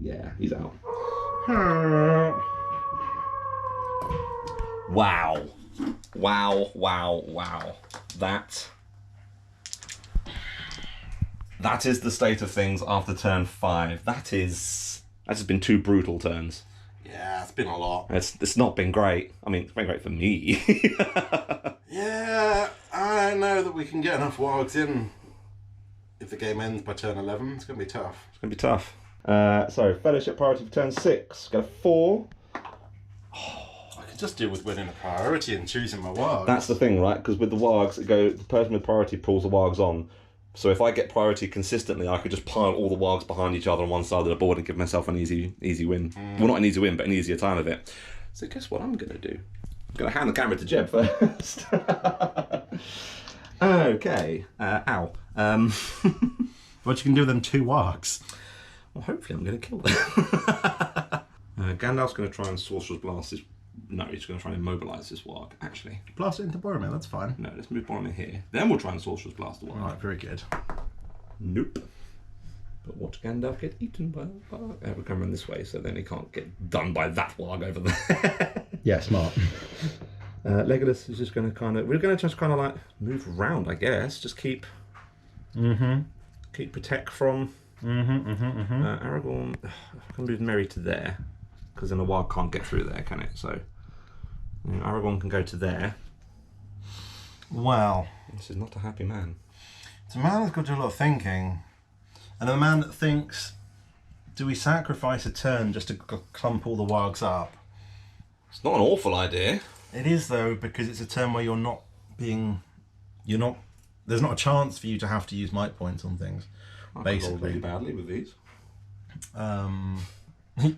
Yeah, he's out. Wow. Wow. That is the state of things after turn 5. That has been 2 brutal turns. Yeah, it's been a lot. It's not been great. I mean, it's been great for me. Yeah, I don't know that we can get enough Wargs in if the game ends by turn 11. It's going to be tough. It's going to be tough. So, Fellowship priority for turn 6. Got a 4. I could just deal with winning a priority and choosing my Wargs. That's the thing, right? Because with the Wargs, the person with priority pulls the Wargs on. So if I get priority consistently, I could just pile all the Wargs behind each other on one side of the board and give myself an easy win. Well, not an easy win, but an easier time of it. So guess what I'm going to do? I'm going to hand the camera to Jeb first. Okay. Ow. What you can do with them 2 wargs? Well, hopefully I'm going to kill them. Gandalf's going to try and Sorcerer's Blast this... No, he's going to try and immobilise this warg, actually. Blast it into Boromir, that's fine. No, let's move Boromir here. Then we'll try and Sorcerer's Blast the warg. Alright, very good. Nope. But watch Gandalf get eaten by a warg. We're coming this way, so then he can't get done by that warg over there. Yeah, smart. Legolas is just going to kind of... We're going to just kind of like move around, I guess. Just keep... Keep protect from... Aragorn... I can move Merry to there. Because then a warg can't get through there, can it? So... Aragorn can go to there. Well... This is not a happy man. It's a man that's got to do a lot of thinking. And a man that thinks, do we sacrifice a turn just to clump all the wargs up? It's not an awful idea. It is, though, because it's a turn where there's not a chance for you to have to use might points on things, basically. I roll really badly with these.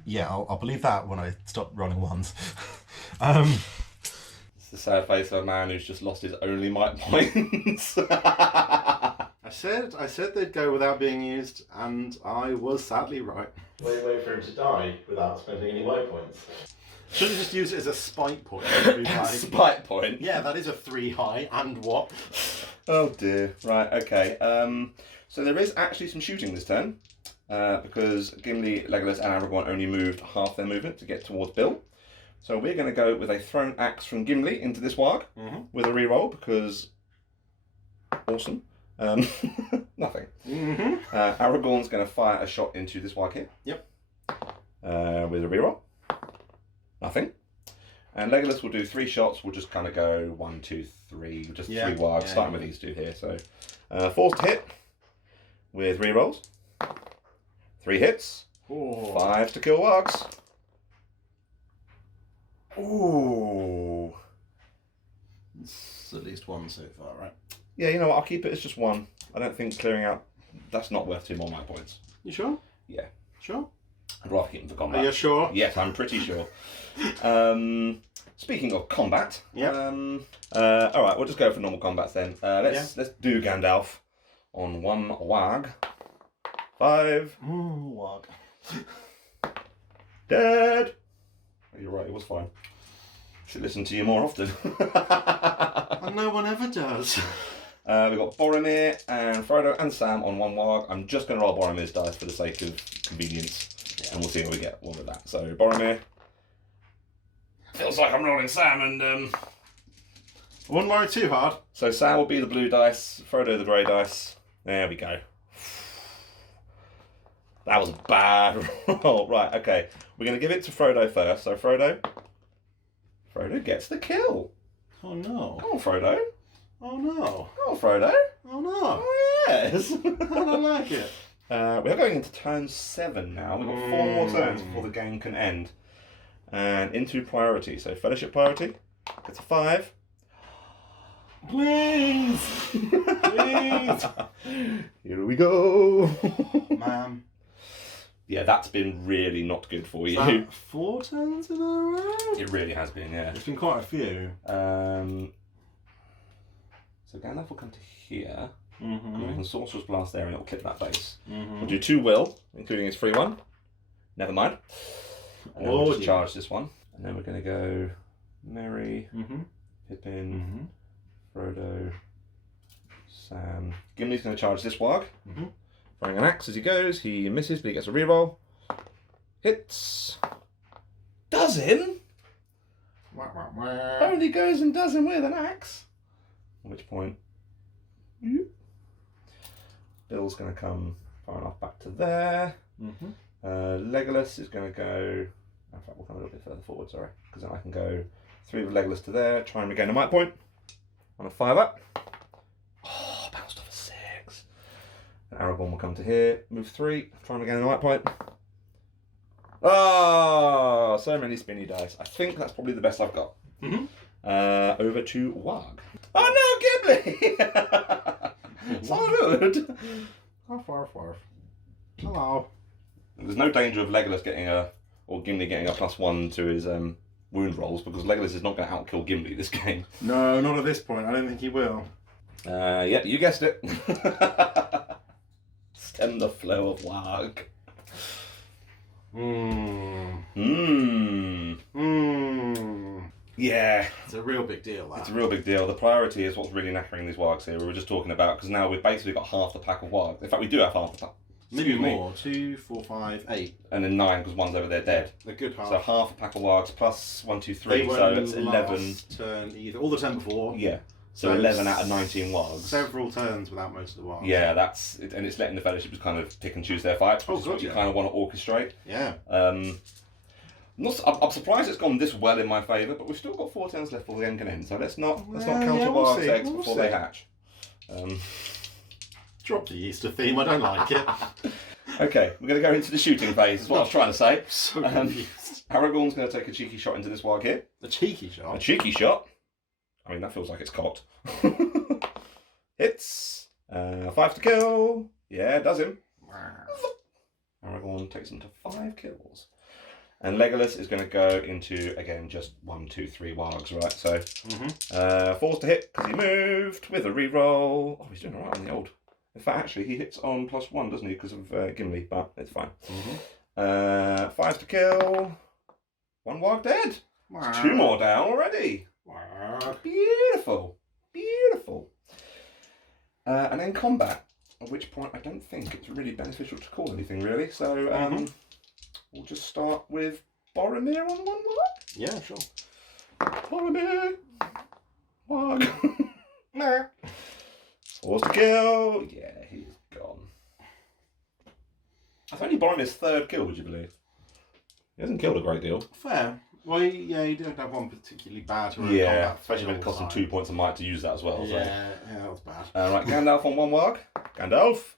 Yeah, I'll believe that when I stop rolling ones. It's the sad face of a man who's just lost his only might points. I said they'd go without being used, and I was sadly right. Wait for him to die without spending any might points. Shouldn't just use it as a spite point. Spite point? Yeah, that is a 3 high, and what? Oh dear. Right, okay. So there is actually some shooting this turn, because Gimli, Legolas and Aragorn only moved half their movement to get towards Bill. So we're going to go with a thrown axe from Gimli into this warg, with a reroll, because... Awesome. Nothing. Aragorn's going to fire a shot into this warg here. Yep. With a reroll. Nothing. And Legolas will do 3 shots. We'll just kind of go 1, 2, 3. Just 3 wargs, starting with these 2 here. So 4 to hit with rerolls. 3 hits. Ooh. 5 to kill wargs. Ooh. It's at least 1 so far, right? Yeah, you know what? I'll keep it as just 1. I don't think clearing out... That's not worth 2 more might points. You sure? Yeah. Sure? I'd rather keep them for combat. Are you sure? Yes, I'm pretty sure. Speaking of combat, all right, we'll just go for normal combats then. Let's do Gandalf on 1 warg. 5. Warg. Dead. Oh, you're right. It was fine. Should listen to you more often. And no one ever does. We've got Boromir and Frodo and Sam on 1 warg. I'm just going to roll Boromir's dice for the sake of convenience. And we'll see what we get one with that. So, Boromir. Feels like I'm rolling Sam and... I wouldn't worry too hard. So, Sam will be the blue dice, Frodo the grey dice. There we go. That was a bad roll. Right, okay. We're going to give it to Frodo first. So, Frodo gets the kill. Oh, no. Come on, Frodo. Oh, no. Come on, Frodo. Oh, no. Oh, yes. I don't like it. We are going into turn 7 now. We've got 4 more turns before the game can end. And into priority. So Fellowship priority. Gets a 5. Please! Please! Here we go. Ma'am. Yeah, that's been really not good for you. That 4 turns in a row? It really has been, yeah. It's been quite a few. So Gandalf will come to here. We can Sorcerer's Blast there and it'll clip that base. We'll do 2 will, including his free one. Never mind. And then we'll just charge this one. And then we're going to go Merry, Pippin, Frodo, Sam. Gimli's going to charge this warg. Throwing an axe as he goes. He misses, but he gets a reroll. Hits. Does him? Only goes and does him with an axe. At which point... Bill's going to come far enough back to there. Legolas is going to go... In fact, we'll come a little bit further forward, sorry. Because then I can go 3 with Legolas to there, try and regain a might point. On a 5 up. Oh, bounced off a 6. And Aragorn will come to here, move 3, try and regain a might point. Oh, so many spinny dice. I think that's probably the best I've got. Over to Warg. Oh no, Gimli! Salud! Arf, arf, arf. Hello. There's no danger of Legolas getting or Gimli getting a +1 to his wound rolls because Legolas is not going to outkill Gimli this game. No, not at this point. I don't think he will. Yeah, you guessed it. stem the flow of warg. Yeah. It's a real big deal, that. It's a real big deal. The priority is what's really knackering these wargs here. We were just talking about, because now we've basically got half the pack of wargs. In fact, we do have half the pack. Maybe more. 2, 4, 5, 8. And then 9, because one's over there dead. A good half. So half a pack of wargs plus 1, 2, 3. So it's 11. Turn either. All the turn before. Yeah. So 11 out of 19 wargs. Several turns without most of the wargs. Yeah, that's it, and it's letting the fellowship just kind of pick and choose their fights, which is what you kind of want to orchestrate. Yeah. I'm surprised it's gone this well in my favour, but we've still got 4 turns left before the end can end. So let's not counter wargs eggs before they hatch. Drop the Easter theme. I don't like it. Okay, we're going to go into the shooting phase. Is what I was trying to say. So confused. Aragorn's going to take a cheeky shot into this warg here. A cheeky shot. A cheeky shot. I mean, that feels like it's cocked. Hits. 5 to kill. Yeah, does him. Aragorn takes him to 5 kills. And Legolas is going to go into, again, just 1, 2, 3 wargs, right? So, 4's to hit because he moved with a reroll. Oh, he's doing alright on the old. In fact, actually, he hits on +1, doesn't he? Because of Gimli, but it's fine. 5 to kill. 1 warg dead. 2 more down already. Beautiful. Beautiful. And then combat, at which point I don't think it's really beneficial to call anything, really. So we'll just start with Boromir on 1 warg. Yeah, sure. Boromir. Warg. 4's to kill. Yeah, he's gone. That's only Boromir's 3rd kill, would you believe? He hasn't killed a great deal. Fair. Well, yeah, he didn't have one particularly bad. Yeah, especially when it cost him 2 points of might to use that as well. Yeah, that was bad. Right, Gandalf on 1 warg. Gandalf.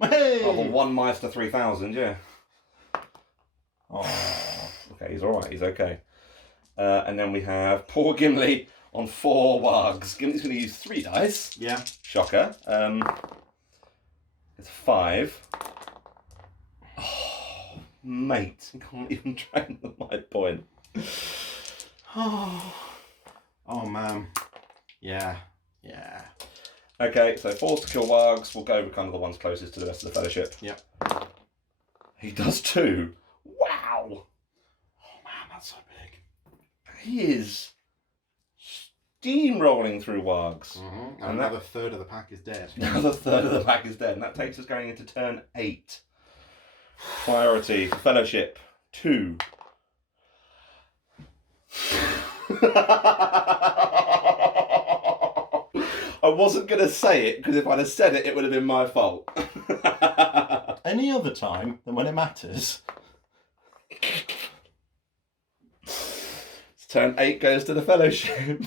Hey! Oh, 1 Meister 3000, yeah. Oh, okay, he's alright, he's okay. And then we have poor Gimli on 4 wargs. Gimli's going to use 3 dice. Yeah. Shocker. It's 5. Mate, you can't even train the might point. Oh man. Yeah. Okay, so 4's to kill wargs. We'll go with kind of the ones closest to the rest of the fellowship. Yep. He does 2. Wow. Oh man, that's so big. He is steamrolling through wargs. And another third of the pack is dead. Another third of the pack is dead, and that takes us going into turn 8. Priority for fellowship 2. I wasn't going to say it because if I'd have said it, it would have been my fault. Any other time than when it matters. Turn 8 goes to the fellowship.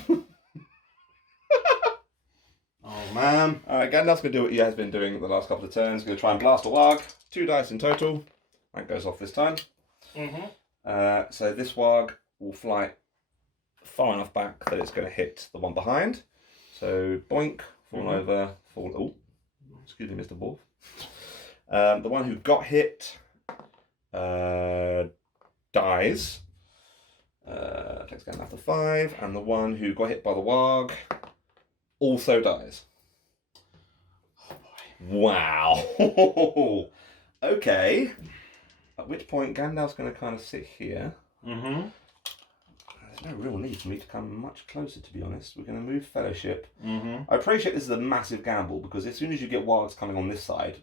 Oh man. Alright, Gandalf's going to do what he has been doing the last couple of turns. Going to try and blast a warg. 2 dice in total. That goes off this time. So this warg will fly far enough back that it's going to hit the one behind. So boink, fall over, fall. Oh, excuse me, Mr. Wolf. The one who got hit dies. Takes Gandalf to 5, and the one who got hit by the warg also dies. Oh boy. Wow. Okay. At which point Gandalf's going to kind of sit here. There's no real need for me to come much closer, to be honest. We're going to move fellowship. I appreciate this is a massive gamble because as soon as you get wargs coming on this side,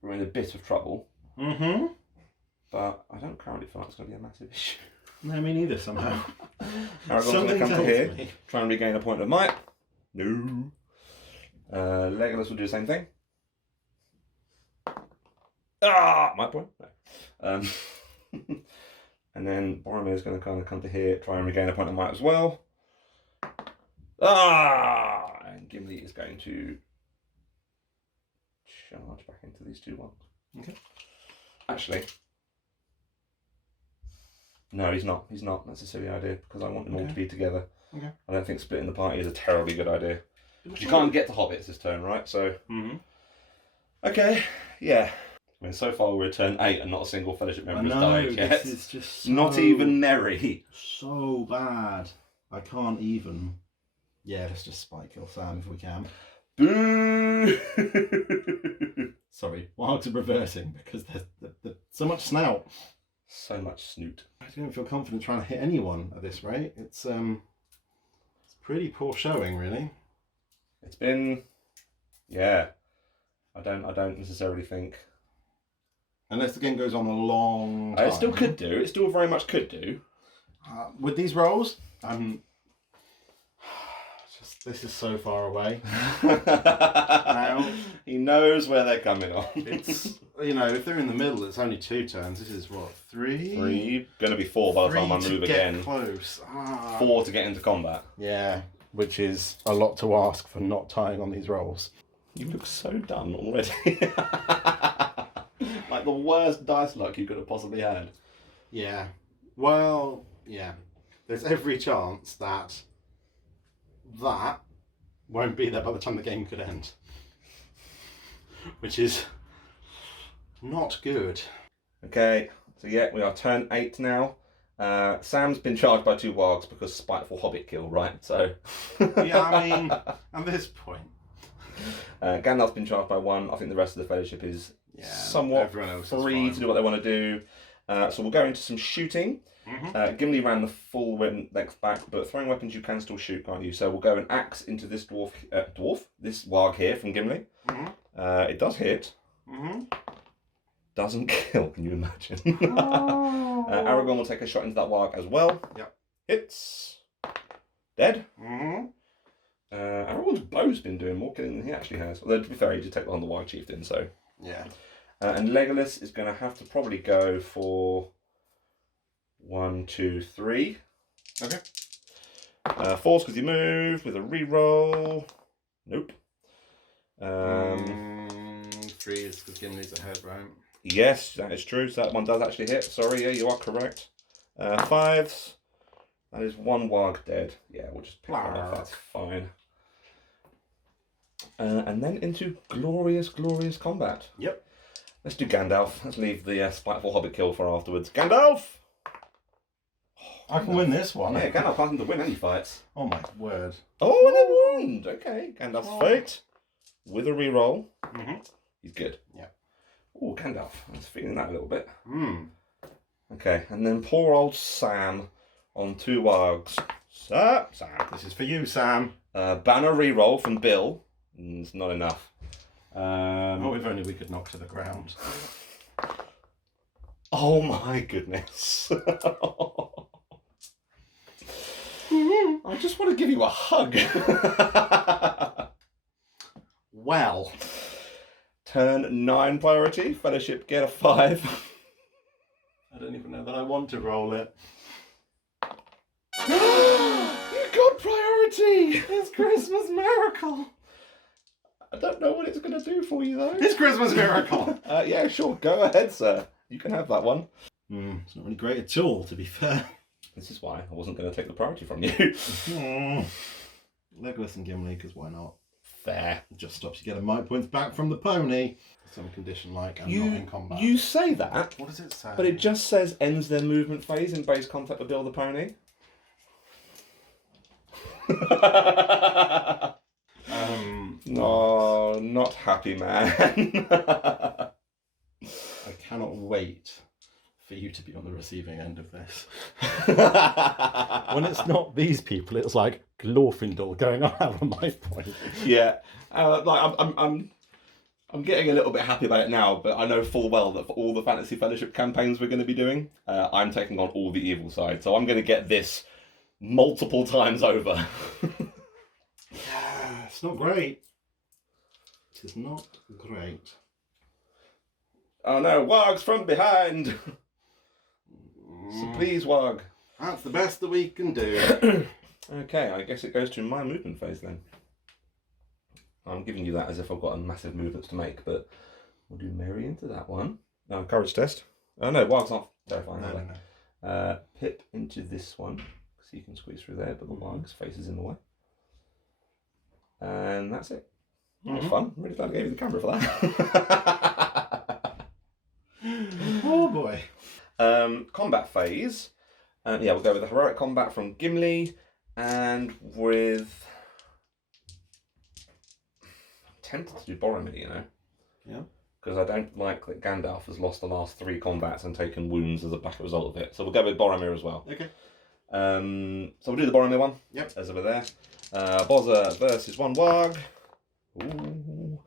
we're in a bit of trouble. But I don't currently feel like it's going to be a massive issue. No, me neither somehow. Aragorn's going to come to here, try and regain a point of might. No. Legolas will do the same thing. My point. No. And then Boromir is going to kind of come to here, try and regain a point of might as well. And Gimli is going to charge back into these 2 ones. Okay. Actually, no, he's not. He's not. That's a silly idea because I want them all to be together. Okay. I don't think splitting the party is a terribly good idea. You can't get to hobbits this turn, right? So. Okay. Yeah. I mean, so far we're at turn 8 and not a single fellowship member has died yet. This is just so, not even Neri. So bad. I can't even. Yeah, let's just spike kill Sam if we can. Boo! Sorry, wargs are reversing because there's so much snout. So much snoot. I don't feel confident trying to hit anyone at this rate. It's pretty poor showing, really. It's been, yeah. I don't necessarily think. Unless the game goes on a long time. It still could do. It still very much could do. With these rolls, this is so far away. Now, he knows where they're coming on. it's, you know, if they're in the middle, it's only 2 turns. This is what, 3? 3. Gonna be 4 by the time I to move get again. Close. 4 to get into combat. Yeah, which is a lot to ask for not tying on these rolls. You look so done already. Like the worst dice luck you could have possibly had. Yeah. Well, yeah. There's every chance that won't be there by the time the game could end. Which is not good. Okay, so yeah, we are turn 8 now. Sam's been charged by 2 wargs because spiteful hobbit kill, right? So Yeah, I mean, at this point. Gandalf's been charged by 1. I think the rest of the Fellowship is somewhat free to do what they want to do. So we'll go into some shooting. Gimli ran the full length back, but throwing weapons you can still shoot, can't you? So we'll go an axe into this this warg here from Gimli. It does hit. Doesn't kill, can you imagine? Aragorn will take a shot into that warg as well. Yep. Hits. Dead. Aragorn's bow's been doing more killing than he actually has. Although, to be fair, he did take on the warg chieftain, so... Yeah. And Legolas is going to have to probably go for 1, 2, 3. Okay. 4's because he moved with a reroll. Nope. 3 is because Gimli's ahead, right? Yes, that is true. So that one does actually hit. Sorry, yeah, you are correct. 5's. That is 1 warg dead. Yeah, we'll just pick that up. That's fine. And then into glorious, glorious combat. Yep. Let's do Gandalf. Let's leave the spiteful hobbit kill for afterwards. Gandalf! I can win this one. Yeah, Gandalf can't seem to win any fights. Oh my word. Oh, and a wound! Okay, Gandalf's fate. With a reroll. He's good. Yeah. Oh, Gandalf. I was feeling that a little bit. Hmm. Okay, and then poor old Sam on 2 wargs. Sam. This is for you, Sam. Banner reroll from Bill. It's not enough. Oh, if only we could knock to the ground. Oh my goodness. I just want to give you a hug. Well. Turn 9 priority. Fellowship get a 5. I don't even know that I want to roll it. You got priority! It's Christmas miracle! I don't know what it's going to do for you though. It's Christmas miracle! Yeah, sure. Go ahead, sir. You can have that one. It's not really great at all, to be fair. This is why I wasn't going to take the priority from you. Legolas and Gimli, because why not? Fair. It just stops you getting might points back from the pony. Some condition like I'm not in combat. You say that, What does it say? but it just says ends their movement phase in base contact with Bill the pony. No, not happy, man. I cannot wait for you to be on the receiving end of this. When it's not these people, it's like Glorfindel going, I have a might point. Yeah, like I'm getting a little bit happy about it now, but I know full well that for all the Fantasy Fellowship campaigns we're going to be doing, I'm taking on all the evil side, so I'm going to get this multiple times over. Yeah, it's not great. It is not great. Oh no, Wargs from behind! So please, Warg. That's the best that we can do. Okay, I guess it goes to my movement phase then. I'm giving you that as if I've got a massive movements to make, but we'll do Mary into that one. No, courage test. Oh no, Warg's not terrifying, are they? No. Pip into this one, so you can squeeze through there, but the Warg's face is in the way. And that's it. That was fun. I'm really glad I gave you the camera for that. Oh boy. Combat phase. Yeah, we'll go with the heroic combat from Gimli, and with tempted to do Boromir, you know. Yeah. Because I don't like that Gandalf has lost the last 3 combats and taken wounds as a back result of it. So we'll go with Boromir as well. Okay. So we'll do the Boromir one. Yep. As over there. Bozza versus 1 Warg. Ooh.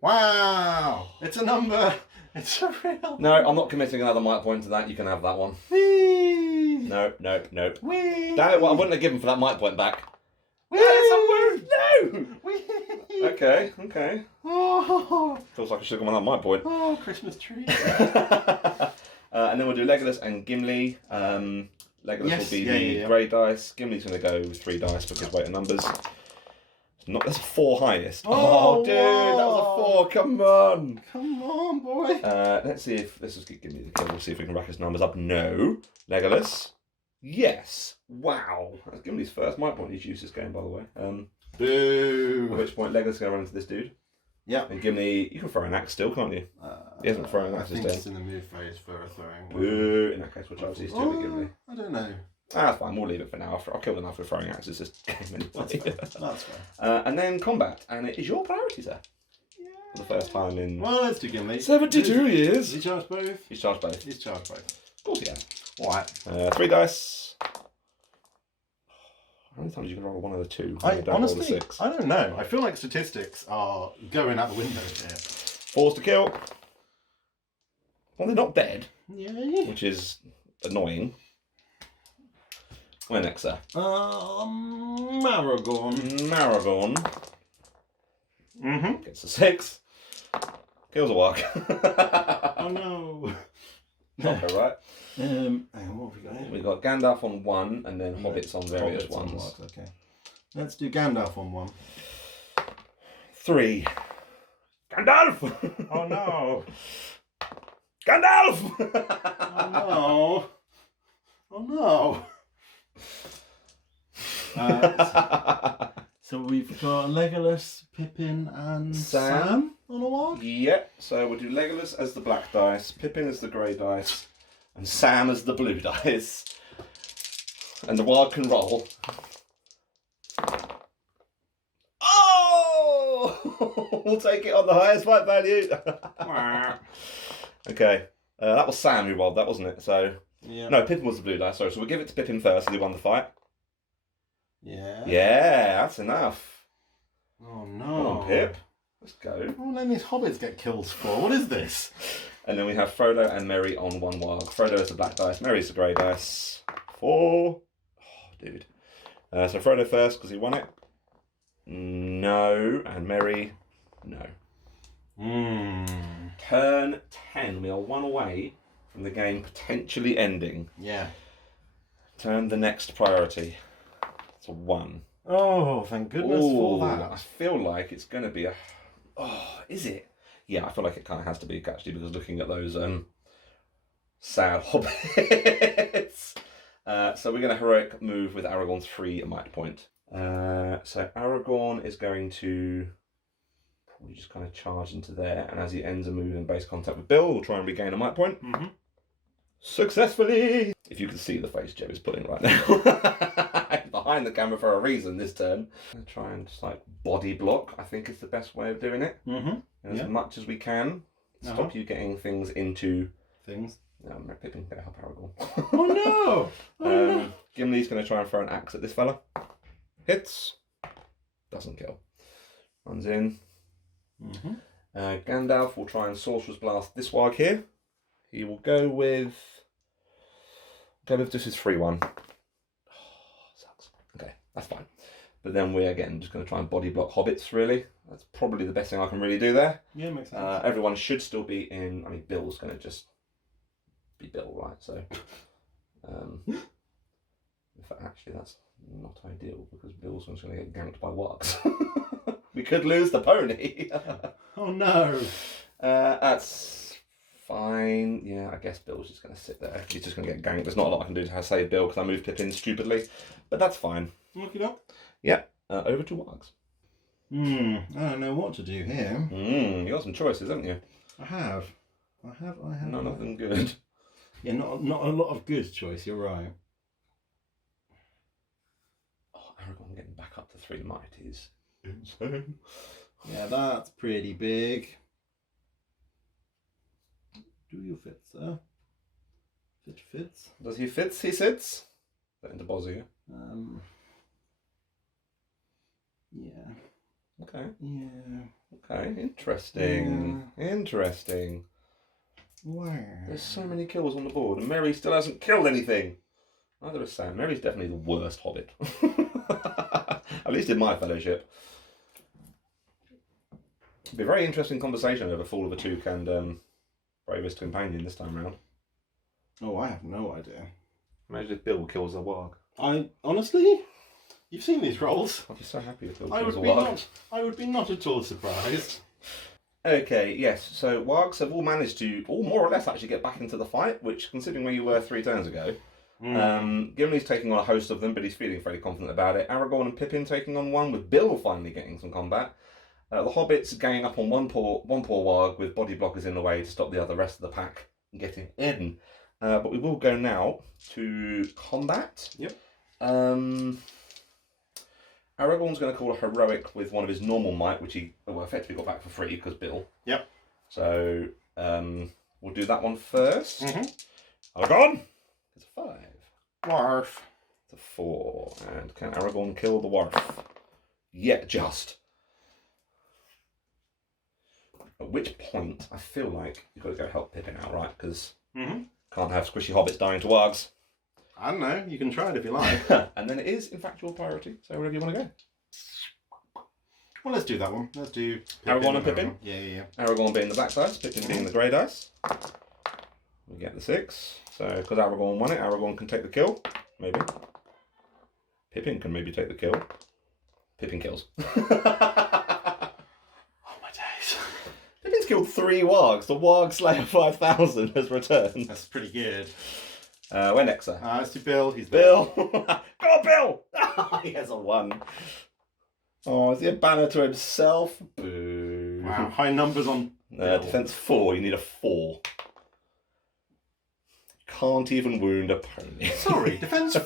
Wow! It's a number! It's a real No, I'm not committing another might point to that. You can have that one. Whee! No. Whee! Damn it, well, I wouldn't have given for that might point back. Whee! No! Whee! Okay. Oh, Feels like I should have gone on that might point. oh, Christmas tree. And then we'll do Legolas and Gimli. Legolas Yes, will be yeah, the yeah. grey dice. Gimli's going to go with 3 dice because weight of numbers. That's a 4 highest. Oh, Dude, that was a 4. Come on. Come on, boy. Let's see if this is Gimli the kill. We'll see if we can rack his numbers up. No. Legolas. Yes. Wow. That's Gimli's first might point he's used this game, by the way. Boo. At which point Legolas is going to run into this dude. Yeah. And Gimli, you can throw an axe still, can't you? He hasn't thrown an axe I think this it's turn. in the move phase for a throwing. Boo. In that case, we'll charge these 2 with Gimli. I don't know. That's fine, we'll leave it for now. I'll kill them after throwing axes this game anyway. That's fair. That's fair. And then combat, and it is your priority, sir. Yeah. For the first time in Well, let's do Gimli. 72 Is years. he charged both? He's charged both. He's charged both. Of course he has. Alright. 3 dice. How many times are you going to roll 1 of the 2? Honestly, I don't know. I feel like statistics are going out the window here. 4s to kill. Well, they're not dead, Yay. which is annoying. Where next, sir? Maragorn. Maragorn Mm-hmm. gets a 6. Kills a warg. Oh no. Okay, right. Hang on, what have we got here? We've got Gandalf on 1 and then hobbits on various Hobbits on ones. what? Okay. Let's do Gandalf on 1. 3. Gandalf! Oh no. Gandalf! Oh no. Oh no. So we've got Legolas, Pippin, and Sam on a warg. Yep, so we'll do Legolas as the black dice, Pippin as the grey dice, and Sam as the blue dice. And the warg can roll. Oh! We'll take it on the highest fight value. Okay, that was Sam who rolled that, wasn't it? So Yeah. no, Pippin was the blue dice. Sorry, so we'll give it to Pippin first, as he won the fight. Yeah. Yeah, that's enough. Oh no. Come on, Pip. Let's go. What let these hobbits get kills for? What is this? And then we have Frodo and Merry on 1 warg. Frodo is the black dice, Merry's the grey dice. 4. Oh, dude. So Frodo first because he won it. No. And Merry, no. Turn 10. We are 1 away from the game potentially ending. Yeah. Turn the next priority. It's a 1. Oh, thank goodness for I that. feel like it's going to be a... Oh, is it? Yeah, I feel like it kind of has to be, actually, because looking at those sad hobbits. So we're going to heroic move with Aragorn's 3 might point. So Aragorn is going to probably just kind of charge into there, and as he ends a move in base contact with Bill, we'll try and regain a might point. Mm-hmm. Successfully! If you can see the face Joe is putting right now. Behind the camera for a reason this turn. I'm going to try and just like body block, I think is the best way of doing it. Mm-hmm. And as much as we can, stop you getting things into... Things. No, Pippin, going to help Aragorn. Oh no! Oh no! Gimli's going to try and throw an axe at this fella. Hits. Doesn't kill. Runs in. Mm-hmm. Gandalf will try and Sorcerer's Blast this warg here. He will go with... This is 3-1. Oh, sucks. Okay, that's fine. But then we're again just going to try and body block hobbits, really. That's probably the best thing I can really do there. Yeah, makes sense. Everyone should still be in... I mean, Bill's going to just be Bill, right? So... in fact, actually, that's not ideal because Bill's just going to get ganked by wargs. We could lose the pony. Oh no! That's fine. Yeah, I guess Bill's just going to sit there. He's just going to get ganked. There's not a lot I can do to save Bill because I moved Pippin stupidly. But that's fine. Look it up. Yeah. Over to wargs. I don't know what to do here. You got some choices, haven't you? I have. None of them good. Yeah, not a lot of good choice, you're right. Oh, Aragorn getting back up to 3 might is insane. Yeah, that's pretty big. Do you fit, sir? Fit fits. Does he fit? He sits. That into Bosnia. Yeah. Okay. Yeah. Okay. Interesting. Interesting. Wow. There's so many kills on the board, and Mary still hasn't killed anything. Neither has Sam. Mary's definitely the worst hobbit. At least in my fellowship. It'll be a very interesting conversation over Fall of a Took and Bravest Companion this time round. Oh, I have no idea. Imagine if Bill kills a warg. I honestly, you've seen these rolls. I'd be so happy if Bill I kills would a be warg. not. I would be not at all surprised. Okay, yes. So wargs have all managed to, all more or less, actually get back into the fight. Which, considering where you were 3 turns ago, Gimli's taking on a host of them, but he's feeling fairly confident about it. Aragorn and Pippin taking on one, with Bill finally getting some combat. The hobbits ganging up on one poor warg with body blockers in the way to stop the rest of the pack getting in. But we will go now to combat. Yep. Aragorn's going to call a heroic with one of his normal might, which he effectively got back for free because Bill. Yep. So we'll do that one first. Mm-hmm. Aragorn! It's a 5. Warf. It's a 4. And can Aragorn kill the warf? Yeah, just. At which point, I feel like you've got to go help Pippin out, right? Because can't have squishy hobbits dying to wargs. I don't know. You can try it if you like. And then it is, in fact, your priority. So wherever you want to go. Well, let's do that one. Let's do Aragorn and Pippin? Yeah. Aragorn being the black dice, Pippin being the grey dice. We get the 6. So, because Aragorn won it, Aragorn can take the kill. Maybe. Pippin can maybe take the kill. Pippin kills. Pippin's killed 3 wargs. The Warg Slayer 5000 has returned. That's pretty good. Where next, sir? Let's do Bill. He's Bill. Go on, Bill! He has a 1. Oh, is he a banner to himself? Boo. Wow, high numbers on defense 4. You need a 4. Can't even wound a pony. Sorry, defense 4?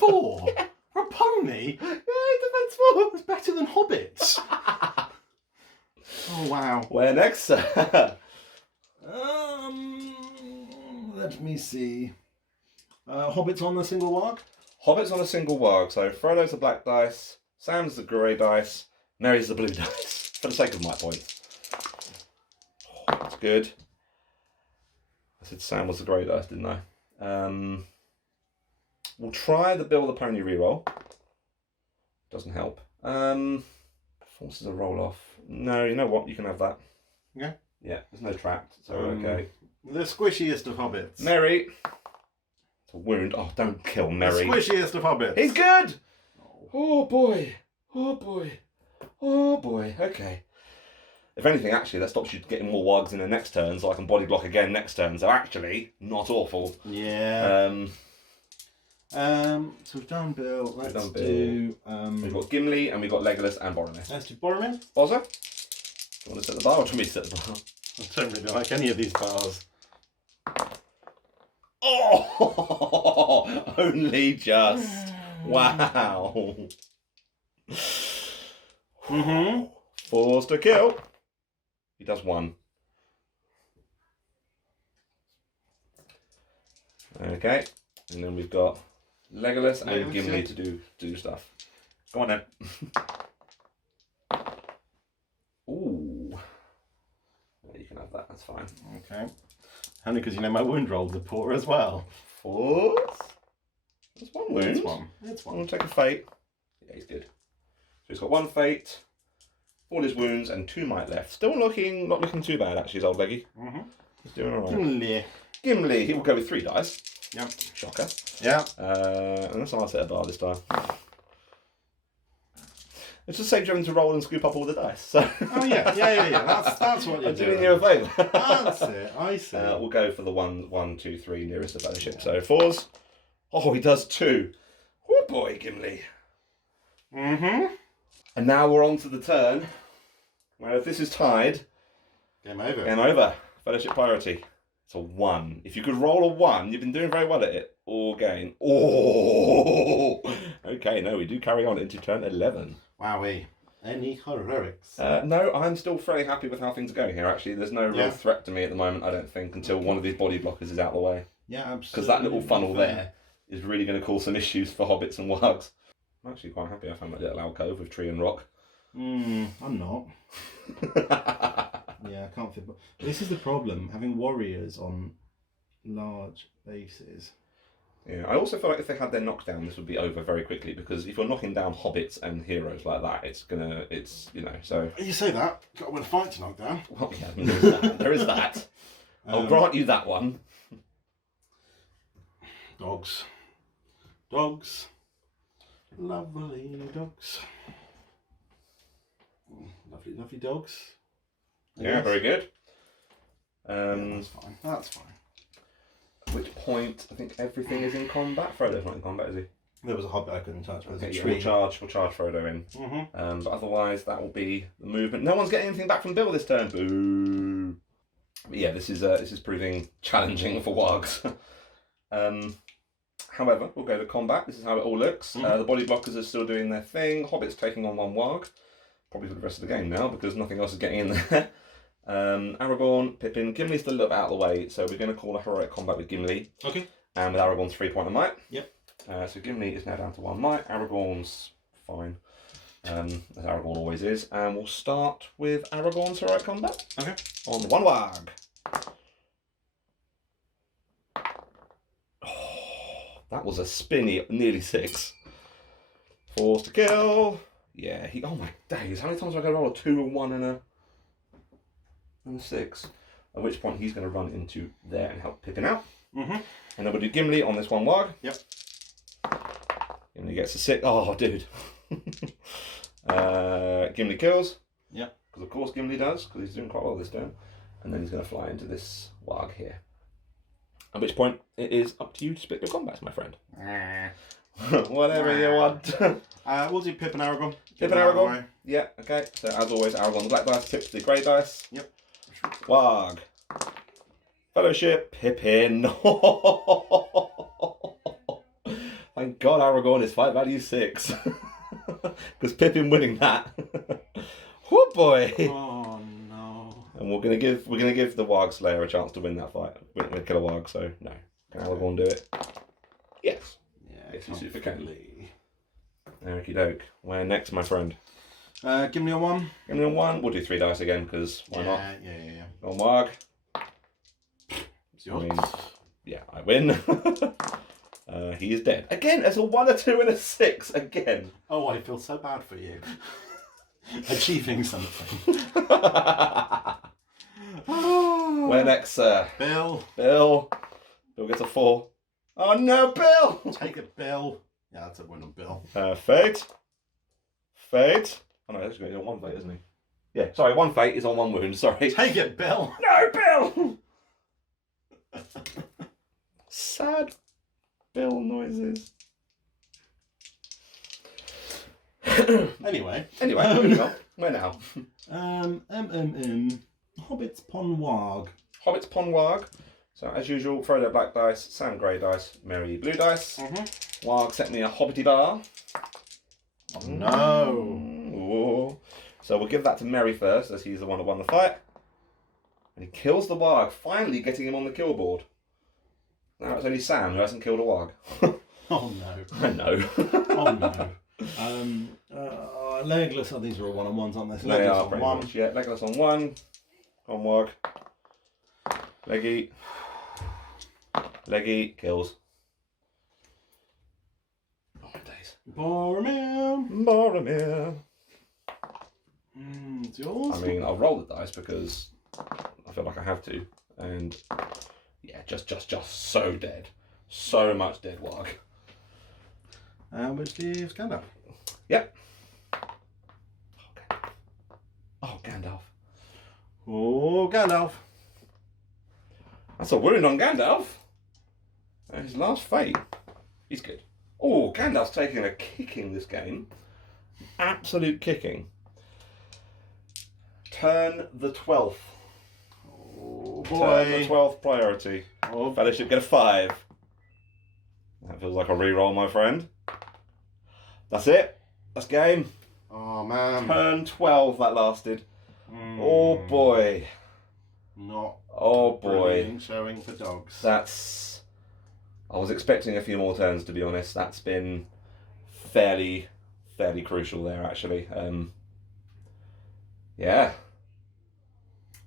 For a pony? Yeah, defense 4. That's better than hobbits. Oh, wow. Where next, sir? Let me see. Hobbits on the single warg? Hobbits on a single warg. So Frodo's the black dice, Sam's the grey dice, Merry's the blue dice. For the sake of my points. Oh, that's good. I said Sam was the grey dice, didn't I? We'll try the Bill the Pony reroll. Doesn't help. Forces a roll off. No, you know what? You can have that. Okay. Yeah, there's no trap, so okay. The squishiest of hobbits. Merry. It's a wound. Oh, don't kill Merry. The squishiest of hobbits. He's good! Oh boy. Oh boy. Oh boy. Okay. If anything, actually, that stops you getting more wargs in the next turn, so I can body block again next turn. So actually, not awful. Yeah. So we've done Bill. Let's do. We've got Gimli and we've got Legolas and Boromir. Let's do Boromir. Bozza? Do you want to set the bar or do you want me to set the bar? I don't really like any of these bars. Oh! Only just. Wow. Forced to kill. He does 1. Okay. And then we've got Legolas and Gimli to do stuff. Go on then. Ooh. Yeah, you can have that, that's fine. Okay. Only because you know my wound rolls are poor as well. 4. That's 1 wound. It's 1. It's 1. I'll take a fate. Yeah, he's good. So he's got 1 fate, all his wounds, and 2 might left. Still not looking too bad actually, his old leggy. He's doing alright. Gimli, he will go with 3 dice. Yep. Shocker. Yeah. Unless I'll set a bar this time. It's just saves you having to roll and scoop up all the dice. So. Oh yeah. That's what you're doing. I'm doing you a favour. That's it. I see. We'll go for the 1, 2, 3 nearest the fellowship. So 4s. Oh, he does 2. Oh boy, Gimli. And now we're on to the turn where if this is tied, Game over. Game over. Fellowship priority. It's a 1. If you could roll a 1, you've been doing very well at it all game. Oh! Okay, no, we do carry on into turn 11. Wowee. Any heroics? No, I'm still fairly happy with how things are going here, actually. There's no real Yeah. threat to me at the moment, I don't think, until one of these body blockers is out of the way. Yeah, absolutely. Because that little funnel there is really going to cause some issues for hobbits and wargs. I'm actually quite happy I found that little alcove with tree and rock. I'm not. Yeah, I can't fit. But this is the problem, having warriors on large bases. Yeah, I also feel like if they had their knockdown, this would be over very quickly, because if you're knocking down hobbits and heroes like that, so... You say that, got to win a fight to knock down. Well, yeah, I mean, there is that. There is that. I'll grant you that one. Dogs. Dogs. Lovely dogs. Lovely, lovely dogs. Yeah, very good. That's fine. That's fine. At which point, I think everything is in combat. Frodo's not in combat, is he? There was a hobbit I couldn't touch, but Okay, there's a yeah, tree. we'll charge Frodo in. But otherwise, that will be the movement. No one's getting anything back from Bill this turn. Boo. But yeah, this is proving challenging for Wargs. However, we'll go to combat. This is how it all looks. The body blockers are still doing their thing. Hobbit's taking on one Warg. Probably for the rest of the game now, because nothing else is getting in there. Aragorn, Pippin, Gimli's still a little bit out of the way, so we're going to call a heroic combat with Gimli. Okay. And with Aragorn's 3-point of might. Yep. So Gimli is now down to 1 might. Aragorn's fine, as Aragorn always is. And we'll start with Aragorn's heroic combat. Okay. On 1 Warg. Oh, that was a spinny, nearly 6. Force to kill. Yeah, oh my days, how many times have I got to roll a 2, a 1 and a 6? At which point he's going to run into there and help Pippin out. And then we'll do Gimli on this 1 Warg. Yep. Gimli gets a 6. Oh, dude. Gimli kills. Yep. Because of course Gimli does, because he's doing quite well this turn. And then he's going to fly into this Warg here. At which point it is up to you to split your combats, my friend. Whatever you want. We'll do Pip and Aragorn. Pip and Aragorn. Yeah, okay. So as always, Aragorn the black dice, Pip the grey dice. Yep. Warg. Fellowship, Pippin. Thank God Aragorn is fight value 6. Because Pippin winning that. Oh boy. Oh no. And we're gonna give the Warg Slayer a chance to win that fight. Win kill a Warg, so no. Can Aragorn do it? Yes. Yeah, Yes, you super can. comfortably. Okie doke. Where next, my friend? Gimli on 1. Gimli on 1. We'll do 3 dice again, because why not? Yeah. On Warg. It's yours. I mean, yeah, I win. He is dead. Again, as a 1, a 2 and a 6 again. Oh, I feel so bad for you. Achieving something. Where next, sir? Bill. Bill. Bill gets a 4. Oh no, Bill! Take it, Bill. Yeah, that's a win on Bill. Fate. Fate. Oh no, he's on 1 fate, isn't he? Yeah, sorry, 1 fate is on 1 wound, sorry. Take it, Bill. No, Bill! Sad Bill noises. Anyway, moving on. Where now? Hobbits Pon Warg. Hobbits Pon Warg. So as usual, Frodo black dice, Sam grey dice, Merry blue dice. Warg set me a hobbity bar. Oh no. Ooh. So we'll give that to Merry first, as he's the one that won the fight. And he kills the Warg, finally getting him on the kill board. Now it's only Sam who hasn't killed a Warg. Oh no. I know. Oh no. Legless. Oh, these are all 1-on-1s, aren't they? They Legless are on pretty 1. much, yeah. Legless on 1. On Warg. Leggy. Leggy kills. Oh my days. Boromir. Boromir. It's yours. I mean, I'll roll the dice because I feel like I have to. And yeah, just so dead. So much dead Warg. Which leaves Gandalf. Yep. Oh, Gandalf. Oh, Gandalf. That's a wound on Gandalf. And his last fate. He's good. Oh, Gandalf's taking a kicking this game. Absolute kicking. Turn the 12th. Oh Turn boy. the 12th priority. Oh, Fellowship get a 5. That feels like a reroll, my friend. That's it. That's game. Oh man. Turn 12 that lasted. Mm. Oh boy. Not Oh boy. brilliant showing for dogs. That's... I was expecting a few more turns, to be honest. That's been fairly crucial there, actually. Yeah.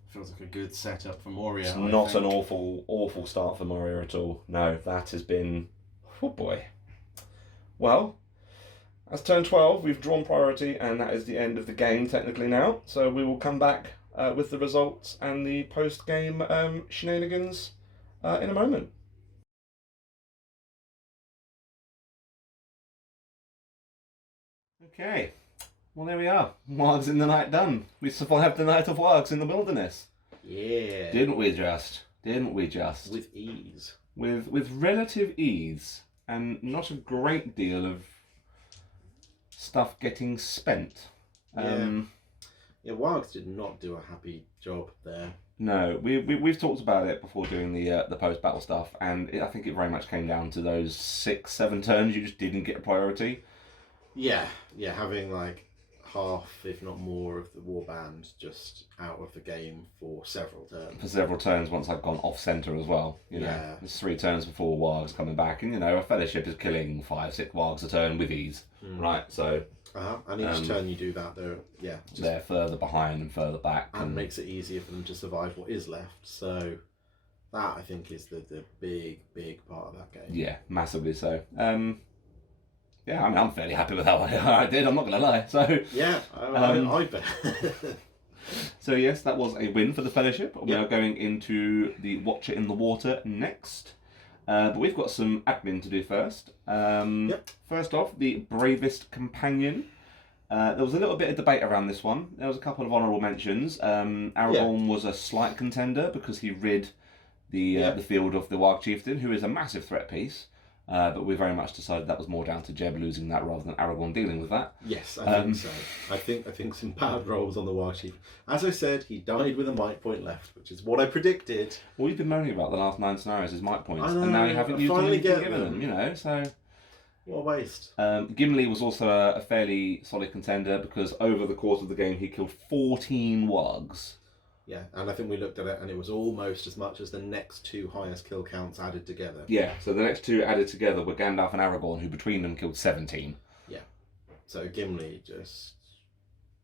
Feels like a good setup for Moria. It's not an awful start for Moria at all. No, that has been... Oh boy. Well, as turn 12, we've drawn priority, and that is the end of the game, technically, now. So we will come back with the results and the post-game shenanigans in a moment. Okay, well there we are. Wargs in the night done. We survived the night of Wargs in the wilderness. Yeah. Didn't we just? Didn't we just? With ease. With relative ease, and not a great deal of stuff getting spent. Yeah, Wargs did not do a happy job there. No, we've talked about it before doing the post battle stuff, and I think it very much came down to those 6-7 turns you just didn't get a priority. Yeah, having like half, if not more, of the warband just out of the game for several turns. For several turns once I've gone off centre as well. You know, there's 3 turns before Wargs coming back, and you know, a fellowship is killing 5-6 Wargs a turn with ease, right? So. And each turn you do that, they're further behind and further back, and makes it easier for them to survive what is left. So that, I think, is the big part of that game. Yeah, massively so. Yeah, I mean, I'm fairly happy with how I did. I'm not going to lie. So yeah, I bet. So yes, that was a win for the Fellowship. We are going into the Watcher in the Water next. But we've got some admin to do first. First off, the Bravest Companion. There was a little bit of debate around this one. There was a couple of honourable mentions. Aragorn was a slight contender because he rid the field of the Warg chieftain, who is a massive threat piece. But we very much decided that was more down to Jeb losing that rather than Aragorn dealing with that. Yes, I think so. I think some bad rolls on the Warg chief. As I said, he died with a might point left, which is what I predicted. All you've been moaning about the last 9 scenarios is might points, I know, and now you haven't used finally them to get give them. them, you know, so... What a waste. Gimli was also a fairly solid contender because over the course of the game he killed 14 Wargs. Yeah, and I think we looked at it and it was almost as much as the next 2 highest kill counts added together. Yeah, so the next 2 added together were Gandalf and Aragorn, who between them killed 17. Yeah, so Gimli just...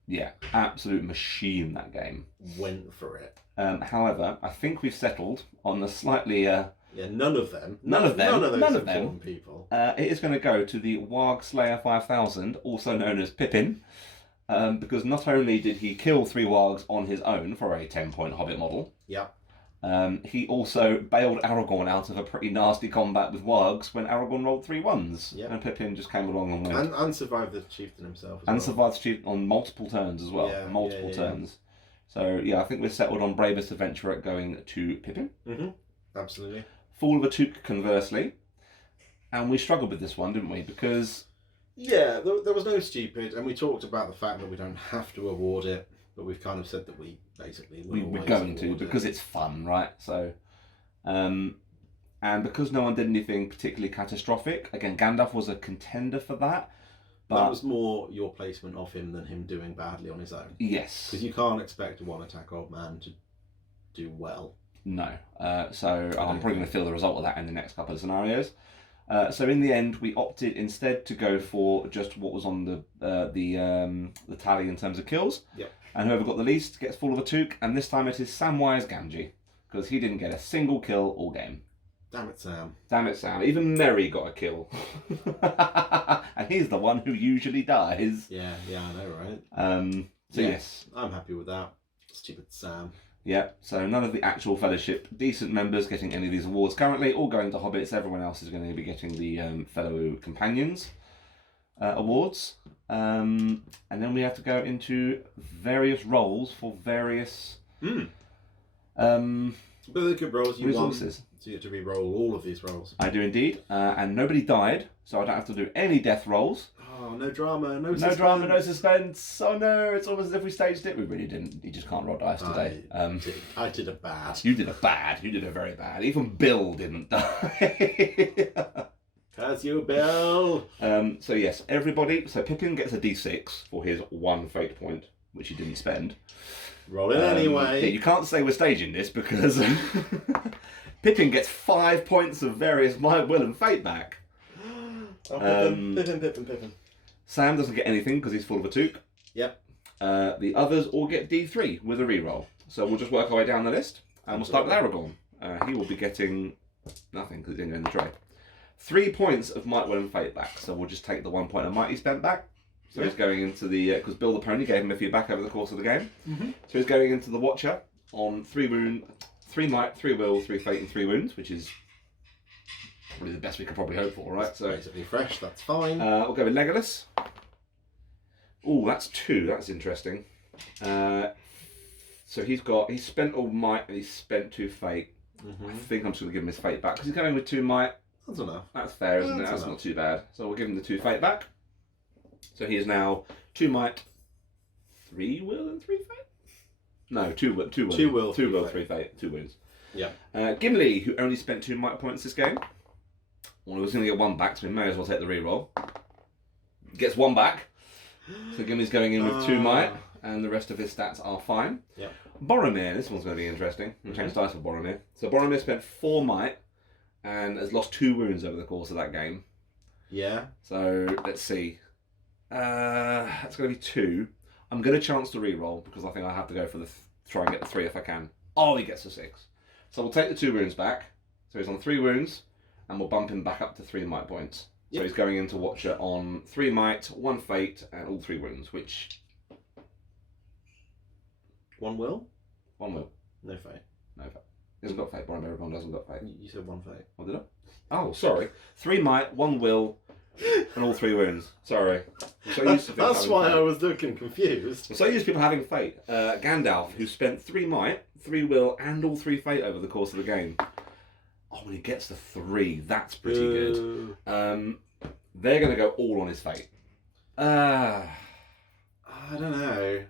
Yeah, absolute machine that game. Went for it. However, I think we've settled on a slightly... Yeah, none of them. None of those important people. It is going to go to the Warg Slayer 5000, also known as Pippin. Because not only did he kill 3 Wargs on his own for a 10-point Hobbit model, he also bailed Aragorn out of a pretty nasty combat with Wargs when Aragorn rolled 3 ones, and Pippin just came along and went. And survived the chieftain himself as and well. survived the chieftain on multiple turns as well, multiple turns. So yeah, I think we're settled on Bravest Adventurer going to Pippin. Absolutely. Fool of a Took, conversely, and we struggled with this one, didn't we? Because yeah, there was no stupid, and we talked about the fact that we don't have to award it, but we've kind of said that we basically we're going to because it's fun, right? So, and because no one did anything particularly catastrophic, again, Gandalf was a contender for that. But that was more your placement of him than him doing badly on his own. Yes, because you can't expect a 1-attack old man to do well. No, so I'm probably going to feel the result of that in the next couple of scenarios. So in the end, we opted instead to go for just what was on the tally in terms of kills. Yep. And whoever got the least gets Fool of a Took, and this time it is Samwise Gamgee, because he didn't get a single kill all game. Damn it, Sam. Damn it, Sam. Even Merry got a kill. And he's the one who usually dies. Yeah, I know, right? So yes. I'm happy with that. Stupid Sam. Yeah, so none of the actual Fellowship decent members getting any of these awards currently, all going to Hobbits. Everyone else is going to be getting the Fellow Companions awards. And then we have to go into various roles for various But the good rolls you resources. So you get to re-roll all of these rolls. I do indeed, and nobody died, so I don't have to do any death rolls. Oh, no drama, no suspense. No drama, no suspense. Oh no, it's almost as if we staged it. We really didn't. You just can't roll dice today. I did a bad. You did a bad. You did a very bad. Even Bill didn't die. Because Bless you, Bill. So yes, everybody. So Pippin gets a D6 for his 1 fate point, which he didn't spend. Roll it anyway. Yeah, you can't say we're staging this because Pippin gets 5 points of various might, will, and fate back. Pippin. Sam doesn't get anything because he's full of a toque. Yep. The others all get D3 with a reroll. So we'll just work our way down the list, and we'll start with Aragorn. He will be getting nothing because it didn't go in the tray. 3 points of might, will, and fate back. So we'll just take the 1 point of might he spent back. So he's going into the because Bill the pony gave him a few back over the course of the game. Mm-hmm. So he's going into the Watcher on 3 might, 3 will, 3 fate, and 3 wounds, which is probably the best we could probably hope for, right? So basically fresh. That's fine. we'll go with Legolas. Oh, that's 2. That's interesting. So he's spent all might and he's spent 2 fate. Mm-hmm. I think I'm just going to give him his fate back because he's going with 2 might. That's enough. That's fair, isn't it? That's enough. not too bad. So we'll give him the 2 fate back. So he is now 2 might, 3 will, and 3 fate? No, 2 will. 2 will, 3 fate, 2 wounds. Yeah. Gimli, who only spent 2 might points this game. Well, he was going to get 1 back, so we may as well take the reroll. Gets 1 back. So Gimli's going in with 2 might, and the rest of his stats are fine. Yeah. Boromir, this one's going to be interesting. We'll change dice for Boromir. So Boromir spent 4 might, and has lost 2 wounds over the course of that game. Yeah. So let's see. That's going to be 2. I'm going to chance to reroll because I think I have to go for try and get the 3 if I can. Oh, he gets a 6. So we'll take the 2 wounds back. So he's on 3 wounds, and we'll bump him back up to 3 might points. So he's going into Watcher on 3 might, 1 fate, and all 3 wounds, which 1 will? 1 will. No fate. No fate. He hasn't got fate. Boromir everyone hasn't got fate. You said 1 fate. Oh, did I? Oh, sorry. 3 might, 1 will, and all 3 wounds. Sorry. I'm so used to people That's having why fate. I was looking confused. I'm so used to people having fate. Gandalf, who spent 3 might, 3 will, and all 3 fate over the course of the game. Oh, when he gets the 3, that's pretty good. They're going to go all on his fate. I don't know.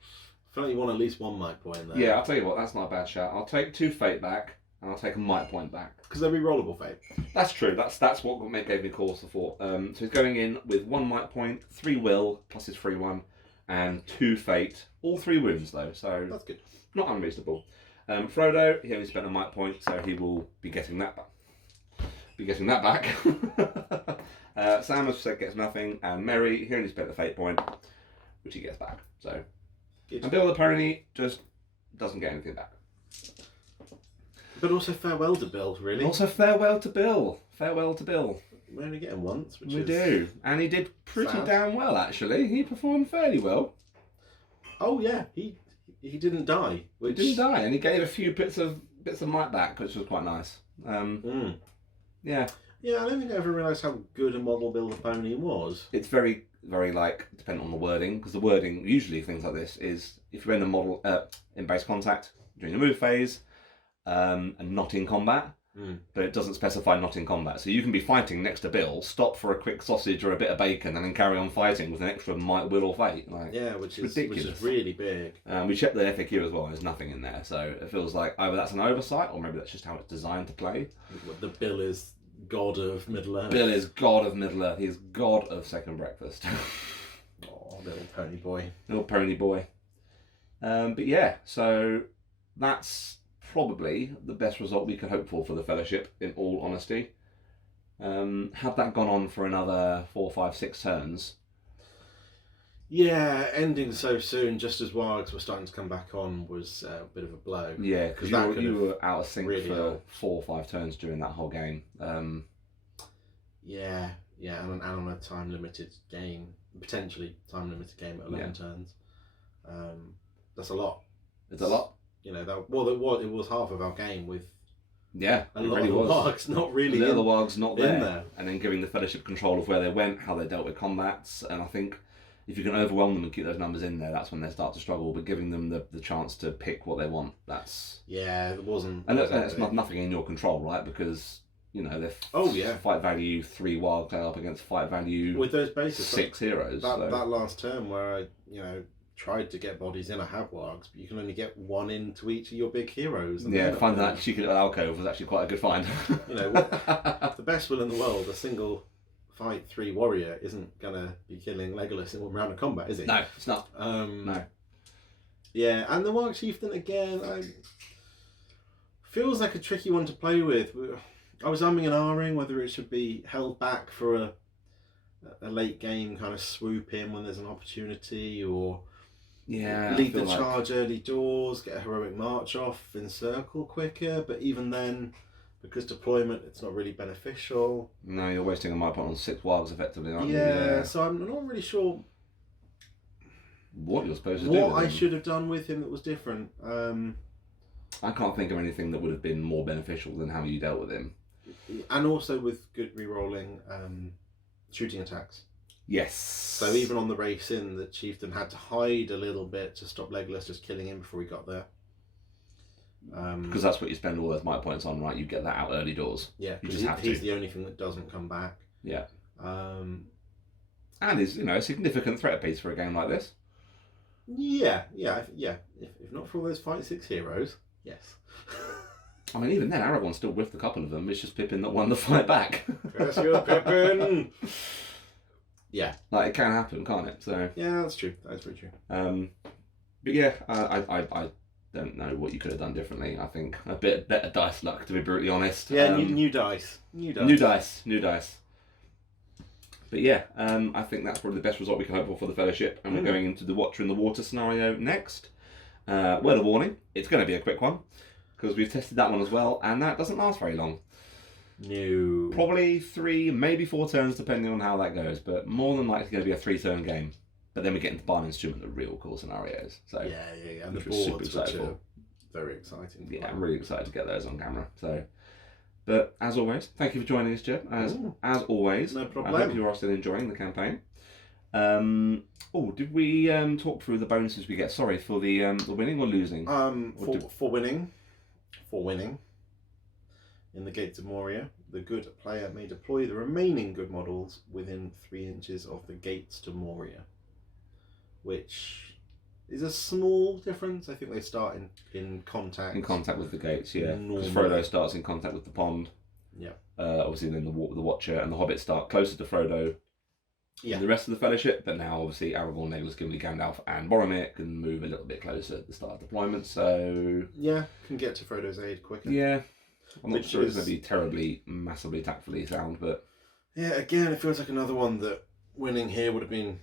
I feel like you want at least 1 might point there. Yeah, I'll tell you what, that's not a bad shout. I'll take 2 fate back, and I'll take a might point back. Because they're re-rollable fate. That's true. That's what gave me cause for thought. So he's going in with 1 might point, 3 will plus his free 1, and 2 fate. All 3 wounds though, so That's good. not unreasonable. Frodo, he only spent a might point, so he will be getting that back. Sam, as I said, gets nothing, and Merry, he only spent the fate point, which he gets back. So, Good. and Bill the pony just doesn't get anything back. But also farewell to Bill, really. Also, farewell to Bill. Farewell to Bill. We only get him once, which We is... do, and he did pretty sad. damn well actually. He performed fairly well. Oh yeah, he didn't die. He Which... didn't die, and he gave a few bits of might back, which was quite nice. Yeah, Yeah, I don't think I ever realised how good a model Bill the Pony was. it's very, very like dependent on the wording, because the wording usually things like this is if you're in a model in base contact during the move phase, and not in combat. But it doesn't specify not in combat. So you can be fighting next to Bill, stop for a quick sausage or a bit of bacon, and then carry on fighting with an extra might, will, or fate. Like, Yeah, which is ridiculous. really big. We checked the FAQ as well. There's nothing in there, so it feels like either that's an oversight or maybe that's just how it's designed to play. The Bill is god of Middle Earth. Bill is god of Middle Earth. He is god of second breakfast. Oh, little pony boy. Little pony boy. But yeah, so that's probably the best result we could hope for the Fellowship, in all honesty. Had that gone on for another 4, 5, 6 turns. Yeah, ending so soon, just as Wargs were starting to come back on, was a bit of a blow. Yeah, because you were out of sync really for hurt. 4 or 5 turns during that whole game. Yeah, and on a time-limited game, potentially time-limited game at 11 turns. That's a lot. It's a lot. You know, it was half of our game with Yeah, a it lot really of the was. Wargs not really The in, other Wargs not in there. there. And then giving the Fellowship control of where they went, how they dealt with combats, and I think if you can overwhelm them and keep those numbers in there, that's when they start to struggle. But giving them the chance to pick what they want, that's... Yeah, it wasn't... And that's nothing in your control, right? Because, you know, they're fight value 3 Wargs going up against fight value with those bases, 6 heroes. That last turn where I, tried to get bodies in, I have Wargs, but you can only get 1 into each of your big heroes. Yeah, finding that cheeky little alcove was actually quite a good find. The best will in the world, a single fight 3 warrior isn't gonna be killing Legolas in one round of combat, is it? No, it's not. No. Yeah, and the Warg chieftain again, feels like a tricky one to play with. I was umming and ahhing whether it should be held back for a late game kind of swoop in when there's an opportunity, or lead the charge early doors, get a heroic march off, encircle quicker. But even then, because deployment, it's not really beneficial. No, you're wasting a might point on 6 wargs effectively, aren't you? Yeah, so I'm not really sure what you're supposed to do. What I should have done with him that was different. I can't think of anything that would have been more beneficial than how you dealt with him. And also with good rerolling shooting attacks. Yes. So even on the race in, the chieftain had to hide a little bit to stop Legolas just killing him before he got there. Because that's what you spend all those might points on, right? You get that out early doors. Yeah, you because just have to. He's the only thing that doesn't come back. Yeah. And is, a significant threat piece for a game like this. Yeah. If not for all those Fight 6 heroes, yes. I mean, even then, Aragorn still whiffed a couple of them. It's just Pippin that won the fight back. Curse you, Pippin! Yeah. Like, it can happen, can't it? So. Yeah, that's true. That's very true. But yeah, I don't know what you could have done differently. I think a bit better dice luck, to be brutally honest. Yeah, new dice. New dice. But yeah, I think that's probably the best result we can hope for the Fellowship. And we're going into the Watcher in the Water scenario next. Word of warning, it's going to be a quick one, because we've tested that one as well, and that doesn't last very long. No. Probably 3, maybe 4 turns, depending on how that goes, but more than likely going to be a 3-turn game. But then we get into Barn Instrument, the real cool scenarios. So yeah. And the boards, which are very exciting. Yeah, I'm really excited to get those on camera. So, but as always, thank you for joining us, Jeb. As always, no problem. I hope you are still enjoying the campaign. Did we talk through the bonuses we get? Sorry, for the winning or losing? For winning. In the Gates of Moria, the good player may deploy the remaining good models within 3 inches of the Gates to Moria, which is a small difference. I think they start in contact. In contact with the gates, yeah. Because Normally. Frodo starts in contact with the pond. Yeah. Obviously, then the Watcher and the Hobbit start closer to Frodo. Yeah. The rest of the Fellowship, but now obviously Aragorn, Legolas, Gimli, Gandalf, and Boromir can move a little bit closer at the start of deployment. So yeah, can get to Frodo's aid quicker. Yeah. I'm not sure it's going to be terribly, massively tactfully sound, but yeah, again, it feels like another one that winning here would have been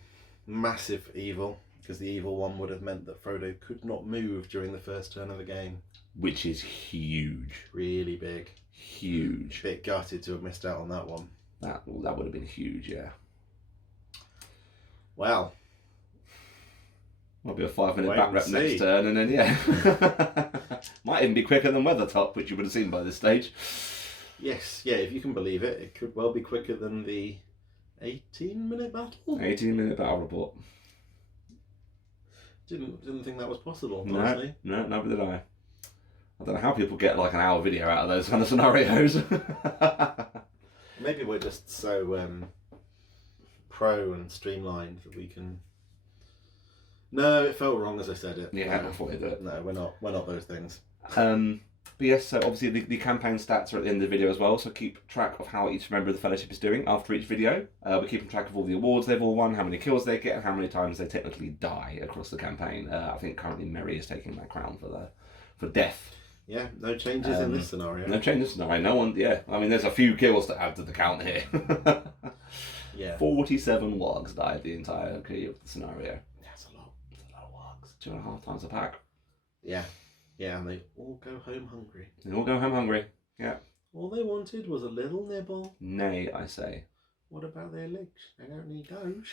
massive evil, because the evil one would have meant that Frodo could not move during the first turn of the game. Which is huge. Really big. Huge. A bit gutted to have missed out on that one. That would have been huge, yeah. Well. Might be a 5-minute back rep next turn, and then yeah. Might even be quicker than Weathertop, which you would have seen by this stage. Yes, yeah, if you can believe it, it could well be quicker than the 18-minute battle. 18-minute battle report. Didn't think that was possible, no, honestly. No, neither did I. I don't know how people get like an hour video out of those kind of scenarios. Maybe we're just so pro and streamlined that we can. No, it felt wrong as I said it. Yeah, I thought you did. No, we're not those things. But yes, so obviously the campaign stats are at the end of the video as well, so keep track of how each member of the Fellowship is doing after each video. We're keeping track of all the awards they've all won, how many kills they get, and how many times they technically die across the campaign. I think currently Merry is taking that crown for death. Yeah, no changes in this scenario. No changes in this scenario. No one, yeah. I mean, there's a few kills to add to the count here. Yeah. 47 wargs died the entire of the scenario. That's a lot. That's a lot of wargs. 2.5 times a pack. Yeah. Yeah, and they all go home hungry. They all go home hungry. Yeah. All they wanted was a little nibble. Nay, I say. What about their legs? They don't need those.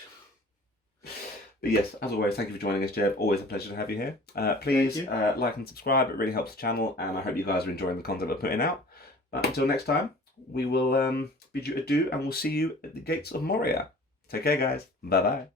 But yes, as always, thank you for joining us, Jeb. Always a pleasure to have you here. Please like and subscribe. It really helps the channel, and I hope you guys are enjoying the content we're putting out. But until next time, we will bid you adieu, and we'll see you at the Gates of Moria. Take care, guys. Bye-bye.